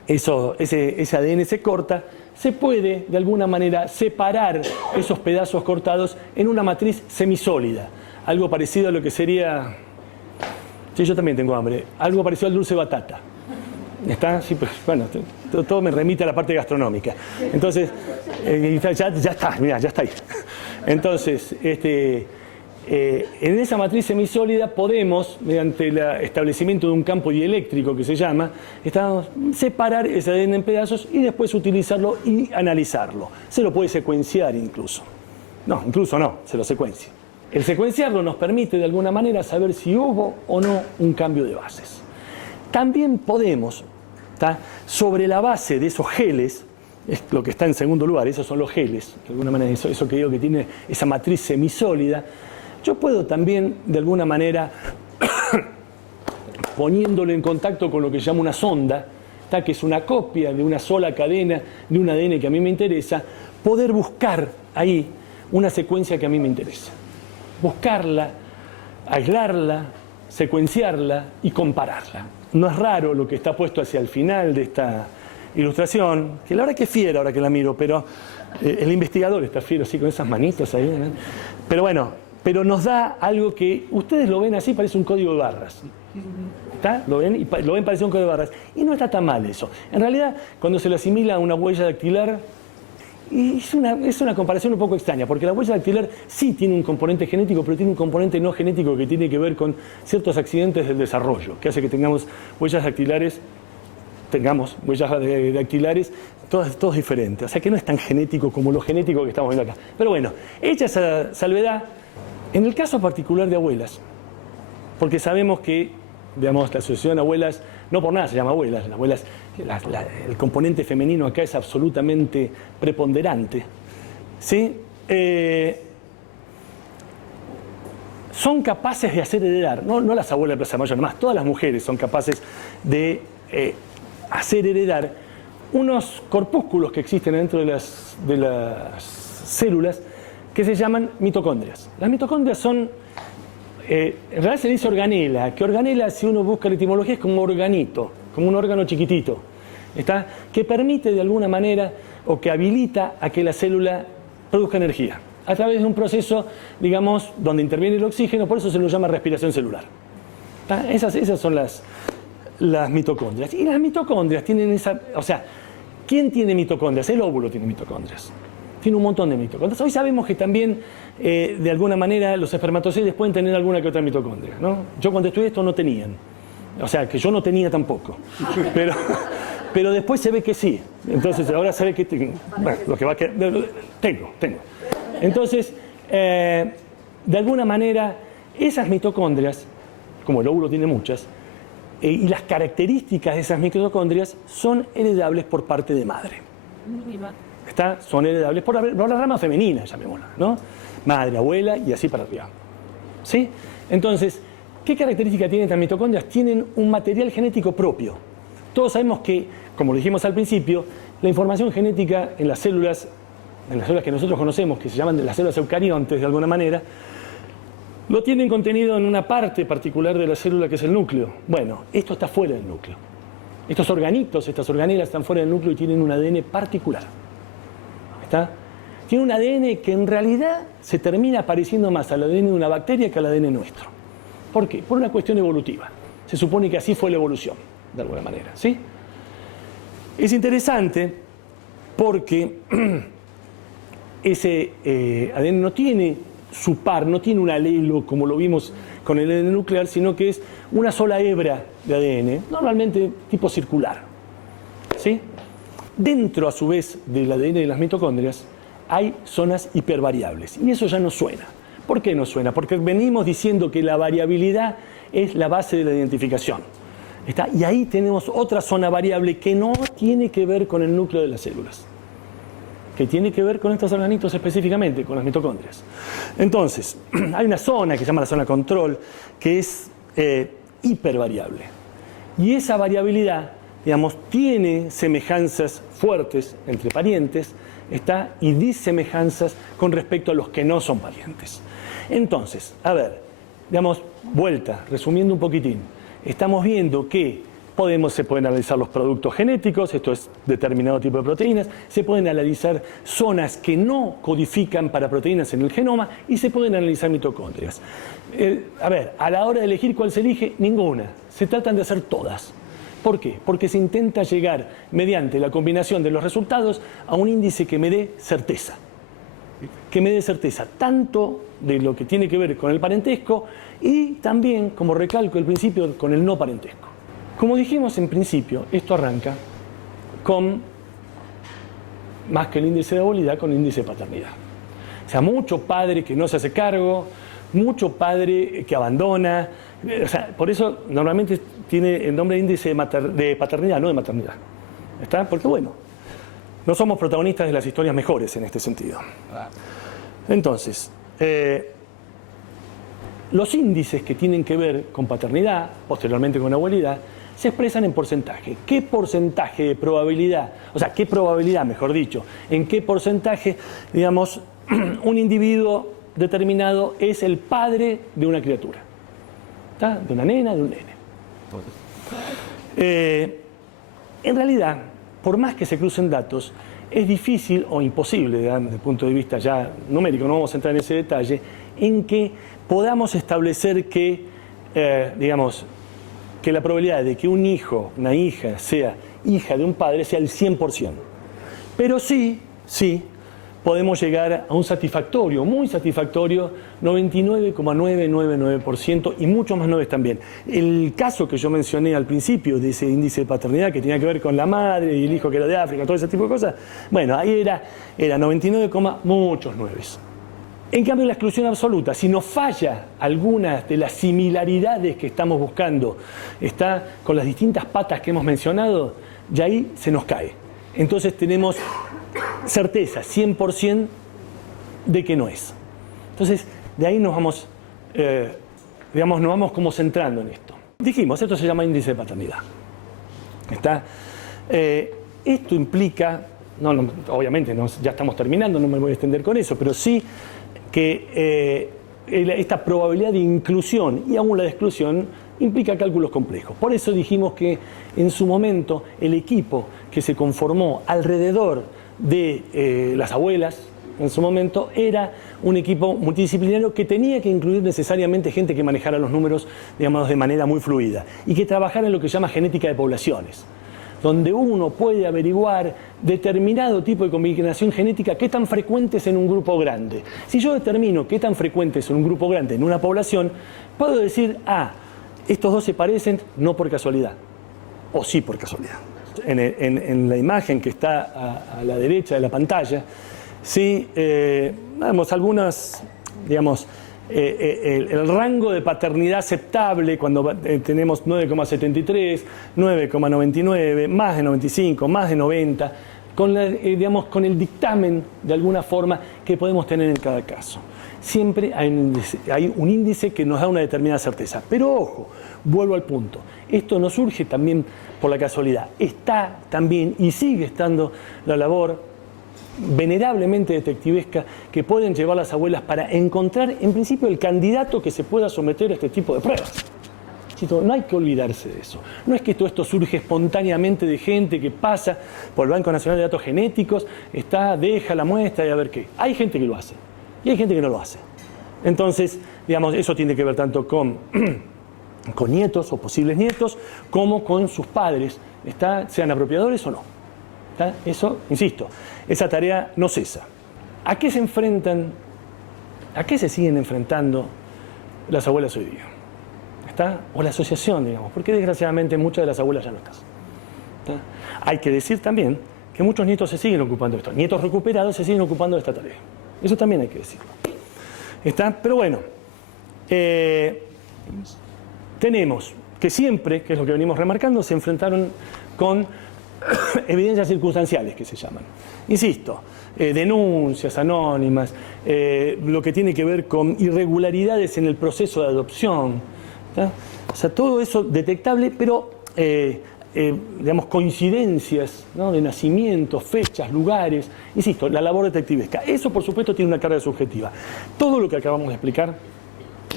ese ADN se corta, se puede de alguna manera separar esos pedazos cortados en una matriz semisólida. Algo parecido a lo que sería... Sí, yo también tengo hambre. Algo parecido al dulce batata. ¿Está? Sí, pues, bueno, todo me remite a la parte gastronómica. Entonces, ya está, mirá, ya está ahí. Entonces, en esa matriz semisólida podemos, mediante el establecimiento de un campo dieléctrico que se llama, separar ese ADN en pedazos y después utilizarlo y analizarlo. Se lo puede secuenciar incluso. No, incluso no, se lo secuencia. El secuenciarlo nos permite de alguna manera saber si hubo o no un cambio de bases. También podemos, sobre la base de esos geles, es lo que está en segundo lugar, esos son los geles, de alguna manera eso que digo que tiene esa matriz semisólida, yo puedo también de alguna manera, poniéndolo en contacto con lo que se llama una sonda, que es una copia de una sola cadena de un ADN que a mí me interesa, poder buscar ahí una secuencia que a mí me interesa. Buscarla, aislarla, secuenciarla y compararla. No es raro lo que está puesto hacia el final de esta ilustración, que la verdad que es fiera ahora que la miro, pero el investigador está fiero así con esas manitos ahí, ¿no? Pero bueno, nos da algo que ustedes lo ven así, parece un código de barras. ¿Está? Lo ven parece un código de barras. Y no está tan mal eso. En realidad, cuando se le asimila a una huella dactilar, es una comparación un poco extraña, porque la huella dactilar sí tiene un componente genético, pero tiene un componente no genético que tiene que ver con ciertos accidentes del desarrollo, que hace que tengamos huellas dactilares, todos diferentes. O sea que no es tan genético como lo genético que estamos viendo acá. Pero bueno, hecha esa salvedad, en el caso particular de abuelas, porque sabemos que, digamos, la asociación de abuelas, no por nada se llama abuelas, el componente femenino acá es absolutamente preponderante, ¿sí? Son capaces de hacer heredar, no las abuelas de Plaza Mayor, nomás, todas las mujeres son capaces de hacer heredar unos corpúsculos que existen dentro de las células que se llaman mitocondrias. Las mitocondrias son, en realidad se dice organela, que organela, si uno busca la etimología, es como organito, como un órgano chiquitito, ¿está? Que permite de alguna manera o que habilita a que la célula produzca energía a través de un proceso, digamos, donde interviene el oxígeno, por eso se lo llama respiración celular. ¿Está? Esas son las mitocondrias. Y las mitocondrias tienen o sea, ¿quién tiene mitocondrias? El óvulo tiene mitocondrias. Tiene un montón de mitocondrias. Hoy sabemos que también, de alguna manera, los espermatozoides pueden tener alguna que otra mitocondria, ¿no? Yo cuando estudié esto no tenían. O sea, que yo no tenía tampoco. Pero después se ve que sí. Entonces, ahora sabe que bueno, lo que va a quedar, tengo. Entonces, de alguna manera, esas mitocondrias, como el óvulo tiene muchas, y las características de esas mitocondrias son heredables por parte de madre. Son heredables por la rama femenina, llamémosla, ¿no? Madre, abuela y así para arriba. ¿Sí? Entonces, ¿qué características tienen estas mitocondrias? Tienen un material genético propio. Todos sabemos que, como lo dijimos al principio, la información genética en las células que nosotros conocemos, que se llaman las células eucariontes de alguna manera, lo tienen contenido en una parte particular de la célula que es el núcleo. Bueno, esto está fuera del núcleo. Estos organitos, estas organelas están fuera del núcleo y tienen un ADN particular. ¿Está? Tiene un ADN que en realidad se termina pareciendo más al ADN de una bacteria que al ADN nuestro. ¿Por qué? Por una cuestión evolutiva. Se supone que así fue la evolución, de alguna manera, ¿sí? Es interesante porque ese ADN no tiene su par, no tiene un alelo como lo vimos con el ADN nuclear, sino que es una sola hebra de ADN, normalmente tipo circular, ¿sí? Dentro, a su vez, del ADN de las mitocondrias hay zonas hipervariables y eso ya no suena. ¿Por qué no suena? Porque venimos diciendo que la variabilidad es la base de la identificación. ¿Está? Y ahí tenemos otra zona variable que no tiene que ver con el núcleo de las células, que tiene que ver con estos organitos específicamente, con las mitocondrias. Entonces, hay una zona que se llama la zona control, que es hipervariable. Y esa variabilidad, digamos, tiene semejanzas fuertes entre parientes, y disemejanzas con respecto a los que no son parientes. Entonces, a ver, digamos, resumiendo un poquitín, estamos viendo que se pueden analizar los productos genéticos, esto es determinado tipo de proteínas, se pueden analizar zonas que no codifican para proteínas en el genoma y se pueden analizar mitocondrias. A ver, a la hora de elegir cuál se elige, ninguna. Se tratan de hacer todas. ¿Por qué? Porque se intenta llegar, mediante la combinación de los resultados, a un índice que me dé certeza. Que me dé certeza tanto de lo que tiene que ver con el parentesco y también, como recalco al principio, con el no parentesco. Como dijimos en principio, esto arranca con, más que el índice de abuelidad, con el índice de paternidad. O sea, mucho padre que no se hace cargo, mucho padre que abandona. O sea, por eso normalmente tiene el nombre de índice de paternidad, no de maternidad. ¿Está? Porque bueno, no somos protagonistas de las historias mejores en este sentido. Entonces, los índices que tienen que ver con paternidad, posteriormente con abuelidad, se expresan en porcentaje. ¿Qué porcentaje de probabilidad, o sea, qué probabilidad, mejor dicho, en qué porcentaje, digamos, un individuo determinado es el padre de una criatura? ¿Está? De una nena, de un nene. En realidad, por más que se crucen datos, es difícil o imposible, desde el punto de vista ya numérico, no vamos a entrar en ese detalle, en que podamos establecer que, digamos, que la probabilidad de que un hijo, una hija, sea hija de un padre sea el 100%. Pero sí, podemos llegar a un satisfactorio, muy satisfactorio, 99,999% y muchos más 9 también. El caso que yo mencioné al principio de ese índice de paternidad que tenía que ver con la madre y el hijo que era de África, todo ese tipo de cosas, bueno, ahí era 99, muchos 9. En cambio, la exclusión absoluta, si nos falla alguna de las similaridades que estamos buscando, está con las distintas patas que hemos mencionado, ya ahí se nos cae. Entonces tenemos certeza, 100% de que no es. Entonces, de ahí nos vamos, nos vamos como centrando en esto. Dijimos, esto se llama índice de paternidad. ¿Está? Esto implica, obviamente ya estamos terminando, no me voy a extender con eso, pero sí que esta probabilidad de inclusión y aún la de exclusión implica cálculos complejos. Por eso dijimos que en su momento el equipo que se conformó alrededor de las abuelas, en su momento, era un equipo multidisciplinario que tenía que incluir necesariamente gente que manejara los números, digamos, de manera muy fluida y que trabajara en lo que se llama genética de poblaciones, donde uno puede averiguar determinado tipo de combinación genética, qué tan frecuente es en un grupo grande. Si yo determino qué tan frecuente es en un grupo grande en una población, puedo decir, estos dos se parecen no por casualidad, o sí por casualidad. en la imagen que está a la derecha de la pantalla, ¿sí? Vamos, algunas, digamos, el rango de paternidad aceptable cuando tenemos 9,73, 9,99, más de 95, más de 90, digamos, con el dictamen de alguna forma que podemos tener en cada caso. Siempre hay un índice que nos da una determinada certeza. Pero ojo, vuelvo al punto, esto no surge también por la casualidad, está también y sigue estando la labor venerablemente detectivesca que pueden llevar las abuelas para encontrar en principio el candidato que se pueda someter a este tipo de pruebas. No hay que olvidarse de eso. No es que todo esto surge espontáneamente de gente que pasa por el Banco Nacional de Datos Genéticos, deja la muestra y a ver qué. Hay gente que lo hace y hay gente que no lo hace. Entonces, digamos, eso tiene que ver tanto con nietos o posibles nietos como con sus padres, sean apropiadores o no. Eso, insisto, esa tarea no cesa. ¿A qué se enfrentan, a qué se siguen enfrentando las abuelas hoy día? O la asociación, digamos, porque desgraciadamente muchas de las abuelas ya no están. Hay que decir también que muchos nietos se siguen ocupando de esto. Nietos recuperados se siguen ocupando de esta tarea. Eso también hay que decirlo. Pero bueno, tenemos que siempre, que es lo que venimos remarcando, se enfrentaron con evidencias circunstanciales, que se llaman. Insisto, denuncias anónimas, lo que tiene que ver con irregularidades en el proceso de adopción. O sea, todo eso detectable, pero digamos, coincidencias, ¿no?, de nacimientos, fechas, lugares. Insisto, la labor detectivesca. Eso, por supuesto, tiene una carga subjetiva. Todo lo que acabamos de explicar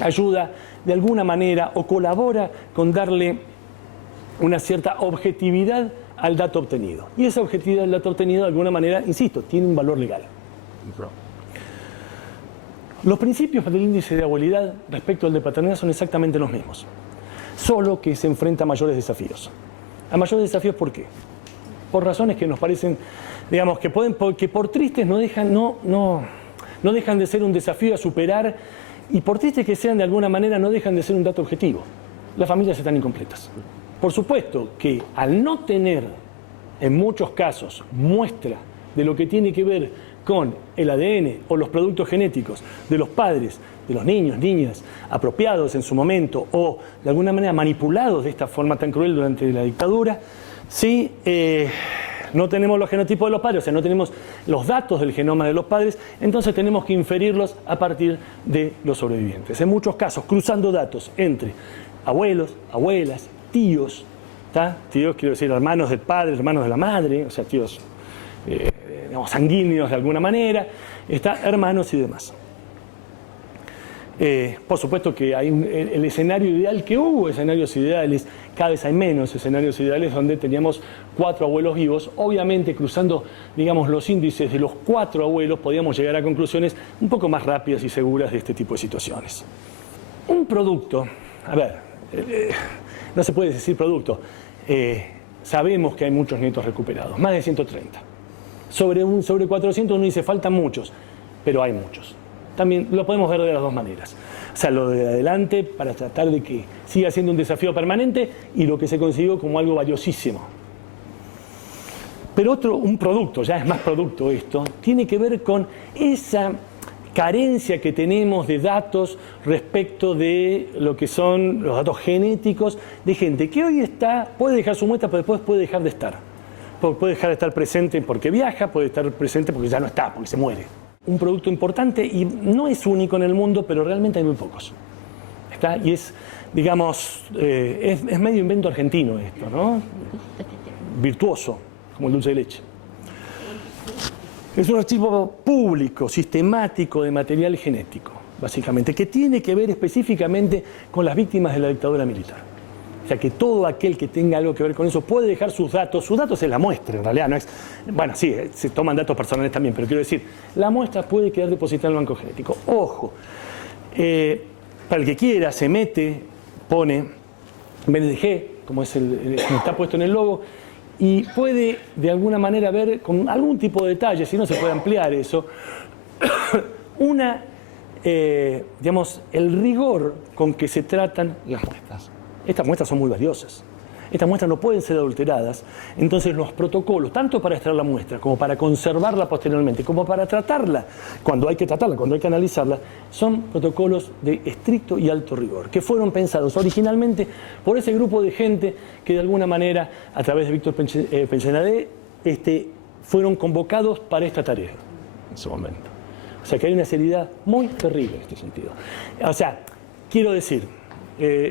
ayuda de alguna manera o colabora con darle una cierta objetividad al dato obtenido. Y esa objetividad del dato obtenido, de alguna manera, insisto, tiene un valor legal. Los principios del índice de abuelidad respecto al de paternidad son exactamente los mismos, solo que se enfrenta a mayores desafíos. ¿A mayores desafíos por qué? Por razones que nos parecen, digamos, que por tristes no dejan de ser un desafío a superar, y por tristes que sean, de alguna manera no dejan de ser un dato objetivo. Las familias están incompletas. Por supuesto que al no tener, en muchos casos, muestra de lo que tiene que ver con el ADN o los productos genéticos de los padres, de los niños, niñas, apropiados en su momento o de alguna manera manipulados de esta forma tan cruel durante la dictadura, sí, no tenemos los genotipos de los padres, o sea, no tenemos los datos del genoma de los padres, entonces tenemos que inferirlos a partir de los sobrevivientes. En muchos casos, cruzando datos entre abuelos, abuelas, tíos, tíos quiero decir hermanos del padre, hermanos de la madre, o sea, tíos digamos, sanguíneos de alguna manera, hermanos y demás. Por supuesto que hay el escenario ideal que hubo, escenarios ideales, cada vez hay menos escenarios ideales donde teníamos 4 abuelos vivos. Obviamente, cruzando, digamos, los índices de los 4 abuelos, podíamos llegar a conclusiones un poco más rápidas y seguras de este tipo de situaciones. Un producto, a ver, no se puede decir producto, sabemos que hay muchos nietos recuperados, más de 130. Sobre 400 uno dice, faltan muchos, pero hay muchos. También lo podemos ver de las dos maneras. O sea, lo de adelante para tratar de que siga siendo un desafío permanente y lo que se consiguió como algo valiosísimo. Pero un producto, ya es más producto esto, tiene que ver con esa carencia que tenemos de datos respecto de lo que son los datos genéticos de gente que hoy puede dejar su muestra, pero después puede dejar de estar. Puede dejar de estar presente porque viaja, puede estar presente porque ya no está, porque se muere. Un producto importante y no es único en el mundo, pero realmente hay muy pocos. Y es, digamos, es medio invento argentino esto, ¿no? Virtuoso, como el dulce de leche. Es un archivo público, sistemático de material genético, básicamente, que tiene que ver específicamente con las víctimas de la dictadura militar. O sea, que todo aquel que tenga algo que ver con eso puede dejar sus datos es la muestra, en realidad, no es... Bueno, sí, se toman datos personales también, pero quiero decir, la muestra puede quedar depositada en el banco genético. Ojo, para el que quiera, se mete, pone BNDG, como está puesto en el logo, y puede de alguna manera ver con algún tipo de detalle, si no se puede ampliar eso, digamos, el rigor con que se tratan las muestras. Estas muestras son muy valiosas. Estas muestras no pueden ser adulteradas, entonces los protocolos, tanto para extraer la muestra, como para conservarla posteriormente, como para tratarla, cuando hay que tratarla, cuando hay que analizarla, son protocolos de estricto y alto rigor, que fueron pensados originalmente por ese grupo de gente que de alguna manera, a través de Víctor Pensionadé, fueron convocados para esta tarea en su momento. O sea que hay una seriedad muy terrible en este sentido. O sea, quiero decir,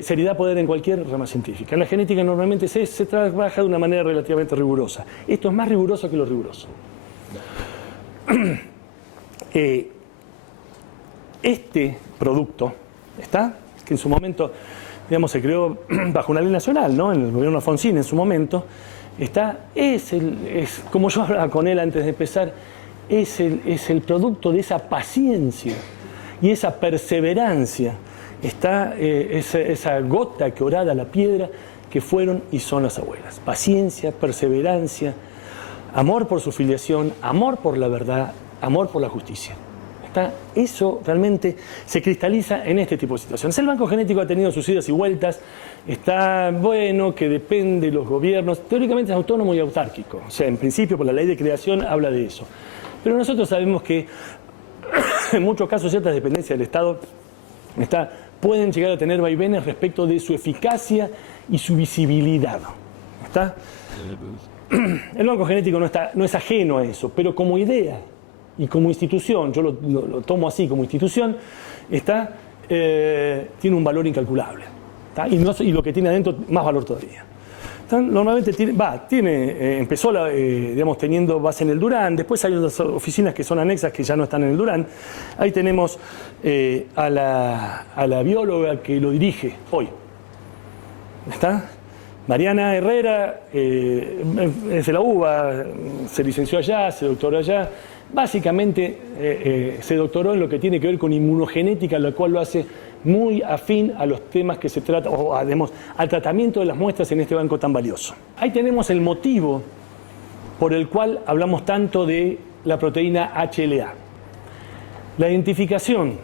seriedad poder en cualquier rama científica. En la genética normalmente se trabaja de una manera relativamente rigurosa. Esto es más riguroso que lo riguroso. Este producto, que en su momento, digamos, se creó bajo una ley nacional, ¿no? En el gobierno Alfonsín en su momento, como yo hablaba con él antes de empezar, es el producto de esa paciencia y esa perseverancia. Esa gota que horada la piedra que fueron y son las abuelas. Paciencia, perseverancia, amor por su filiación, amor por la verdad, amor por la justicia. Eso realmente se cristaliza en este tipo de situaciones. El banco genético ha tenido sus idas y vueltas. Está bueno que depende de los gobiernos. Teóricamente es autónomo y autárquico. O sea, en principio, por la ley de creación habla de eso. Pero nosotros sabemos que en muchos casos ciertas dependencias del Estado pueden llegar a tener vaivenes respecto de su eficacia y su visibilidad. El banco genético no es ajeno a eso, pero como idea y como institución, yo lo tomo así como institución, tiene un valor incalculable. Y lo que tiene adentro, más valor todavía. Normalmente empezó digamos, teniendo base en el Durán, después hay unas oficinas que son anexas que ya no están en el Durán. Ahí tenemos a la bióloga que lo dirige hoy. Mariana Herrera, es de la UBA, se licenció allá, se doctoró allá. Básicamente se doctoró en lo que tiene que ver con inmunogenética, lo cual lo hace muy afín a los temas que se tratan, o además al tratamiento de las muestras en este banco tan valioso. Ahí tenemos el motivo por el cual hablamos tanto de la proteína HLA. La identificación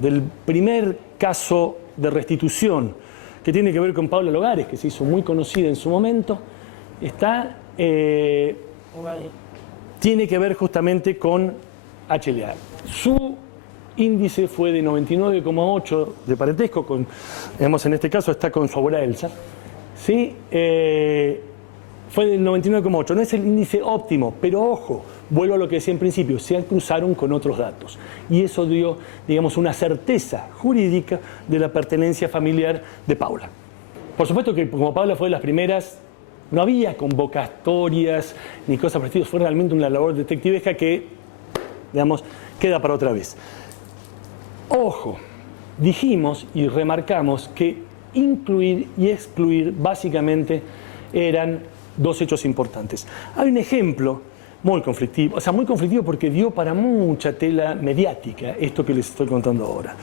del primer caso de restitución que tiene que ver con Paula Logares, que se hizo muy conocida en su momento, tiene que ver justamente con HLA. Su índice fue de 99,8 de parentesco, digamos, en este caso está con su abuela Elsa. ¿Sí? Fue del 99,8. No es el índice óptimo, pero ojo, vuelvo a lo que decía en principio, se cruzaron con otros datos. Y eso dio, digamos, una certeza jurídica de la pertenencia familiar de Paula. Por supuesto que como Paula fue de las primeras, no había convocatorias ni cosas por el estilo, fue realmente una labor detectivesca que, digamos, queda para otra vez. Ojo, dijimos y remarcamos que incluir y excluir básicamente eran dos hechos importantes. Hay un ejemplo muy conflictivo, o sea, muy conflictivo porque dio para mucha tela mediática esto que les estoy contando ahora.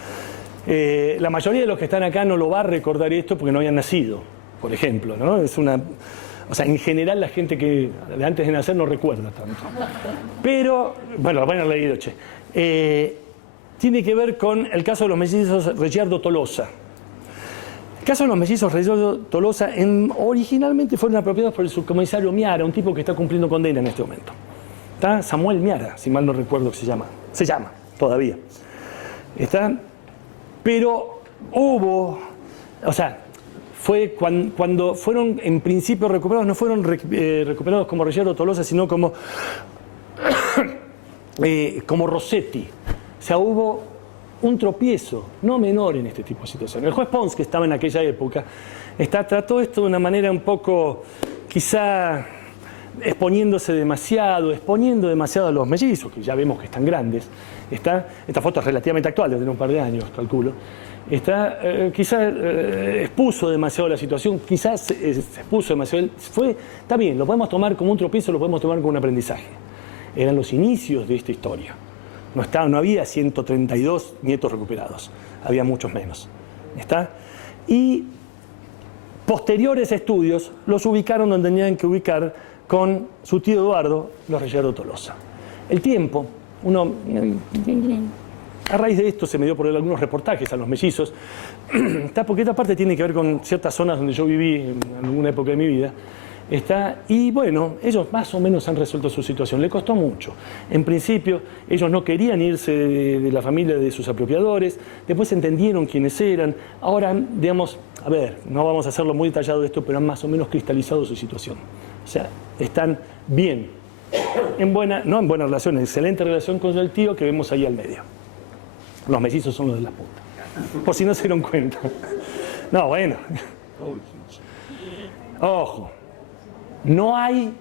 La mayoría de los que están acá no lo va a recordar esto porque no habían nacido, por ejemplo, ¿no? O sea, en general la gente que de antes de nacer no recuerda tanto. Pero, bueno, lo van a haber leído, tiene que ver con el caso de los mellizos Ricciardo Tolosa. El caso de los mellizos Ricciardo Tolosa originalmente fueron apropiados por el subcomisario Miara, un tipo que está cumpliendo condena en este momento. Samuel Miara, si mal no recuerdo que se llama todavía. Pero hubo, o sea, fue cuando fueron en principio recuperados, no fueron recuperados como Ricciardo Tolosa, sino como Rossetti. O sea, hubo un tropiezo no menor en este tipo de situaciones. El juez Pons, que estaba en aquella época, trató esto de una manera un poco, quizá, exponiendo demasiado a los mellizos, que ya vemos que están grandes. Esta foto es relativamente actual, de un par de años, calculo. Quizás expuso demasiado la situación, quizás se expuso demasiado. Está bien, lo podemos tomar como un tropiezo, lo podemos tomar como un aprendizaje. Eran los inicios de esta historia. No había 132 nietos recuperados, había muchos menos. Y posteriores estudios los ubicaron donde tenían que ubicar con su tío Eduardo, los Ricciardo Tolosa. El tiempo, A raíz de esto se me dio por ver algunos reportajes a los mellizos, porque esta parte tiene que ver con ciertas zonas donde yo viví en alguna época de mi vida. Y bueno, ellos más o menos han resuelto su situación. Le costó mucho. En principio, ellos no querían irse de la familia de sus apropiadores. Después entendieron quiénes eran. Ahora, digamos, a ver, no vamos a hacerlo muy detallado de esto, pero han más o menos cristalizado su situación. O sea, están bien. No en buena relación, en excelente relación con el tío que vemos ahí al medio. Los mellizos son los de las puntas. Por si no se dieron cuenta. No, bueno. Ojo. No hay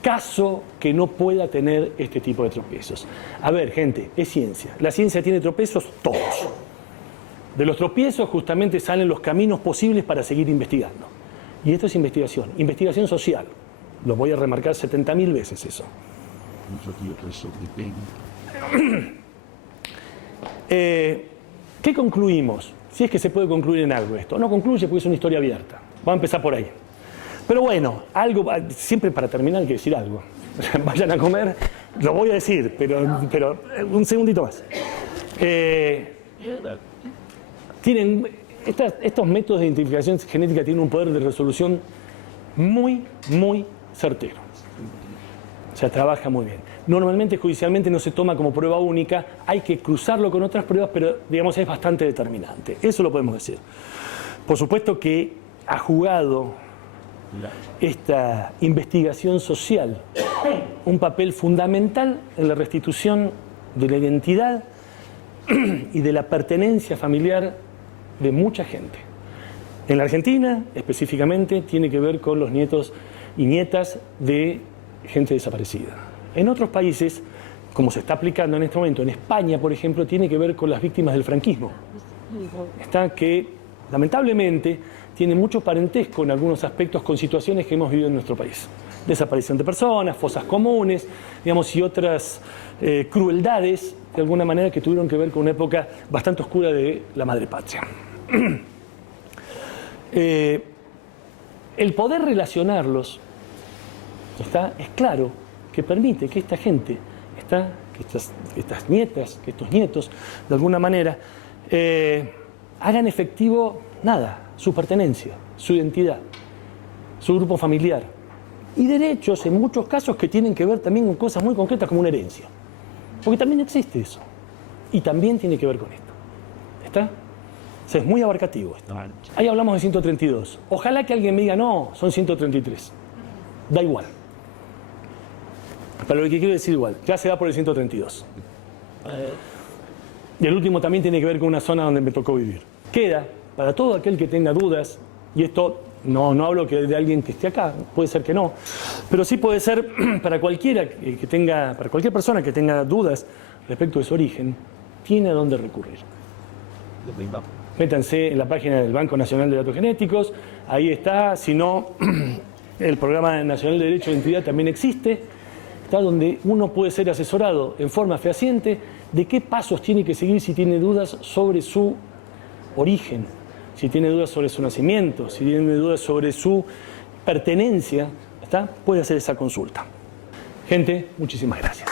caso que no pueda tener este tipo de tropiezos. A ver, gente, es ciencia. La ciencia tiene tropiezos todos. De los tropiezos justamente salen los caminos posibles para seguir investigando. Y esto es investigación. Investigación social. Lo voy a remarcar 70.000 veces eso. ¿Qué concluimos? Si es que se puede concluir en algo esto. No concluye porque es una historia abierta. Vamos a empezar por ahí. Pero bueno, siempre para terminar hay que decir algo. Vayan a comer, lo voy a decir, pero un segundito más. Estos métodos de identificación genética tienen un poder de resolución muy, muy certero. O sea, trabaja muy bien. Normalmente, judicialmente, no se toma como prueba única, hay que cruzarlo con otras pruebas, pero digamos es bastante determinante. Eso lo podemos decir. Por supuesto que ha jugado esta investigación social un papel fundamental en la restitución de la identidad y de la pertenencia familiar de mucha gente. En la Argentina, específicamente, tiene que ver con los nietos y nietas de gente desaparecida. En otros países, como se está aplicando en este momento, en España, por ejemplo, tiene que ver con las víctimas del franquismo. Que, lamentablemente, tiene mucho parentesco en algunos aspectos con situaciones que hemos vivido en nuestro país. Desaparición de personas, fosas comunes, digamos, y otras crueldades, de alguna manera, que tuvieron que ver con una época bastante oscura de la madre patria. El poder relacionarlos, es claro que permite que esta gente, que estas nietas, que estos nietos, de alguna manera, hagan efectivo su pertenencia, su identidad, su grupo familiar. Y derechos, en muchos casos, que tienen que ver también con cosas muy concretas como una herencia. Porque también existe eso. Y también tiene que ver con esto. ¿Está? O sea, es muy abarcativo esto. Ahí hablamos de 132. Ojalá que alguien me diga, no, son 133. Da igual. Pero lo que quiero decir igual, ya se va por el 132. Y el último también tiene que ver con una zona donde me tocó vivir. Queda, para todo aquel que tenga dudas, y esto no hablo de alguien que esté acá, puede ser que no, pero sí puede ser para cualquiera para cualquier persona que tenga dudas respecto de su origen, tiene a dónde recurrir. Métanse en la página del Banco Nacional de Datos Genéticos, ahí está, si no, el Programa Nacional de Derecho de Identidad también existe, está donde uno puede ser asesorado en forma fehaciente de qué pasos tiene que seguir si tiene dudas sobre su origen, si tiene dudas sobre su nacimiento, si tiene dudas sobre su pertenencia, puede hacer esa consulta. Gente, muchísimas gracias.